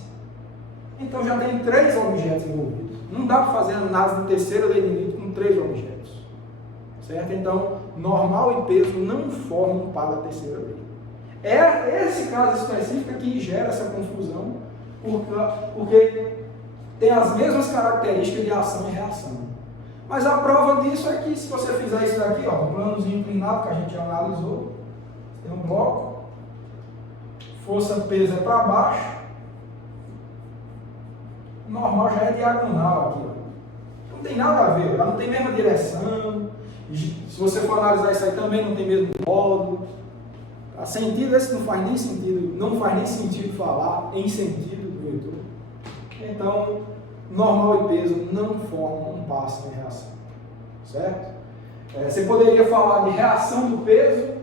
Então já tem três objetos envolvidos. Não dá para fazer análise de terceira lei de Newton com três objetos. Certo? Então, normal e peso não formam par da terceira lei. É esse caso específico que gera essa confusão, porque tem as mesmas características de ação e reação. Mas a prova disso é que se você fizer isso daqui, ó, um planozinho inclinado que a gente já analisou, tem um bloco, força-peso é para baixo, normal já é diagonal aqui, ó. Não tem nada a ver, ela não tem a mesma direção. Se você for analisar isso aí também não tem mesmo módulo. A sentido esse não faz nem sentido falar em sentido do vetor. Então, normal e peso não formam um par sem reação. Certo? Você poderia falar de reação do peso,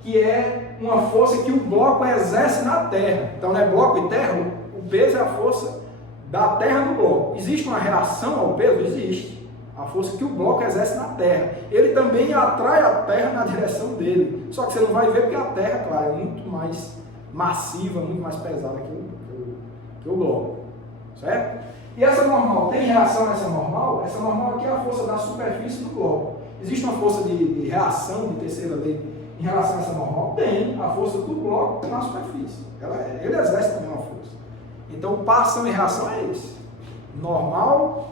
que é uma força que o bloco exerce na Terra. Então, não é bloco e terra, o peso é a força da Terra no bloco. Existe uma reação ao peso? Existe. A força que o bloco exerce na Terra. Ele também atrai a Terra na direção dele. Só que você não vai ver porque a Terra, claro, é muito mais massiva, muito mais pesada que o bloco. Certo? E essa normal, tem reação nessa normal? Essa normal aqui é a força da superfície do bloco. Existe uma força de reação de terceira lei em relação a essa normal? Tem. A força do bloco na superfície. Ele exerce também uma força. Então, par ação e reação é esse. Normal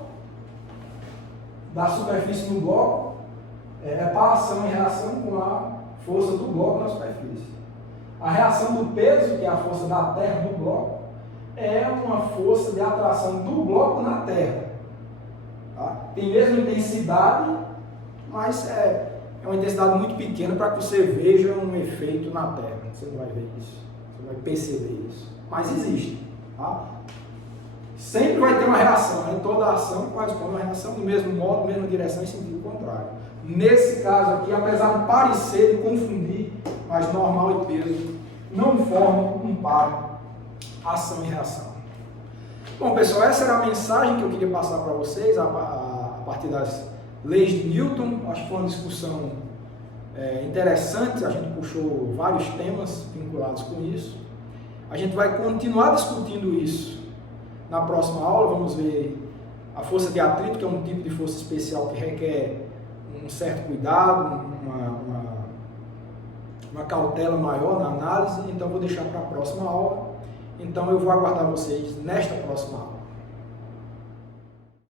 da superfície no bloco é par ação e reação com a força do bloco na superfície. A reação do peso, que é a força da Terra no bloco, é uma força de atração do bloco na Terra. Tá? Tem mesmo intensidade, mas é uma intensidade muito pequena para que você veja um efeito na Terra. Você não vai ver isso, você não vai perceber isso. Mas existe. Tá? sempre vai ter uma reação, né? Toda ação corresponde a uma reação do mesmo modo, mesma direção e sentido contrário. Nesse caso aqui, apesar de parecer e confundir, mas normal e peso não formam um par ação e reação. Bom, pessoal, essa era a mensagem que eu queria passar para vocês a partir das leis de Newton. Acho que foi uma discussão interessante, a gente puxou vários temas vinculados com isso. A gente vai continuar discutindo isso na próxima aula. Vamos ver a força de atrito, que é um tipo de força especial que requer um certo cuidado, uma cautela maior na análise. Então vou deixar para a próxima aula. Então eu vou aguardar vocês nesta próxima aula.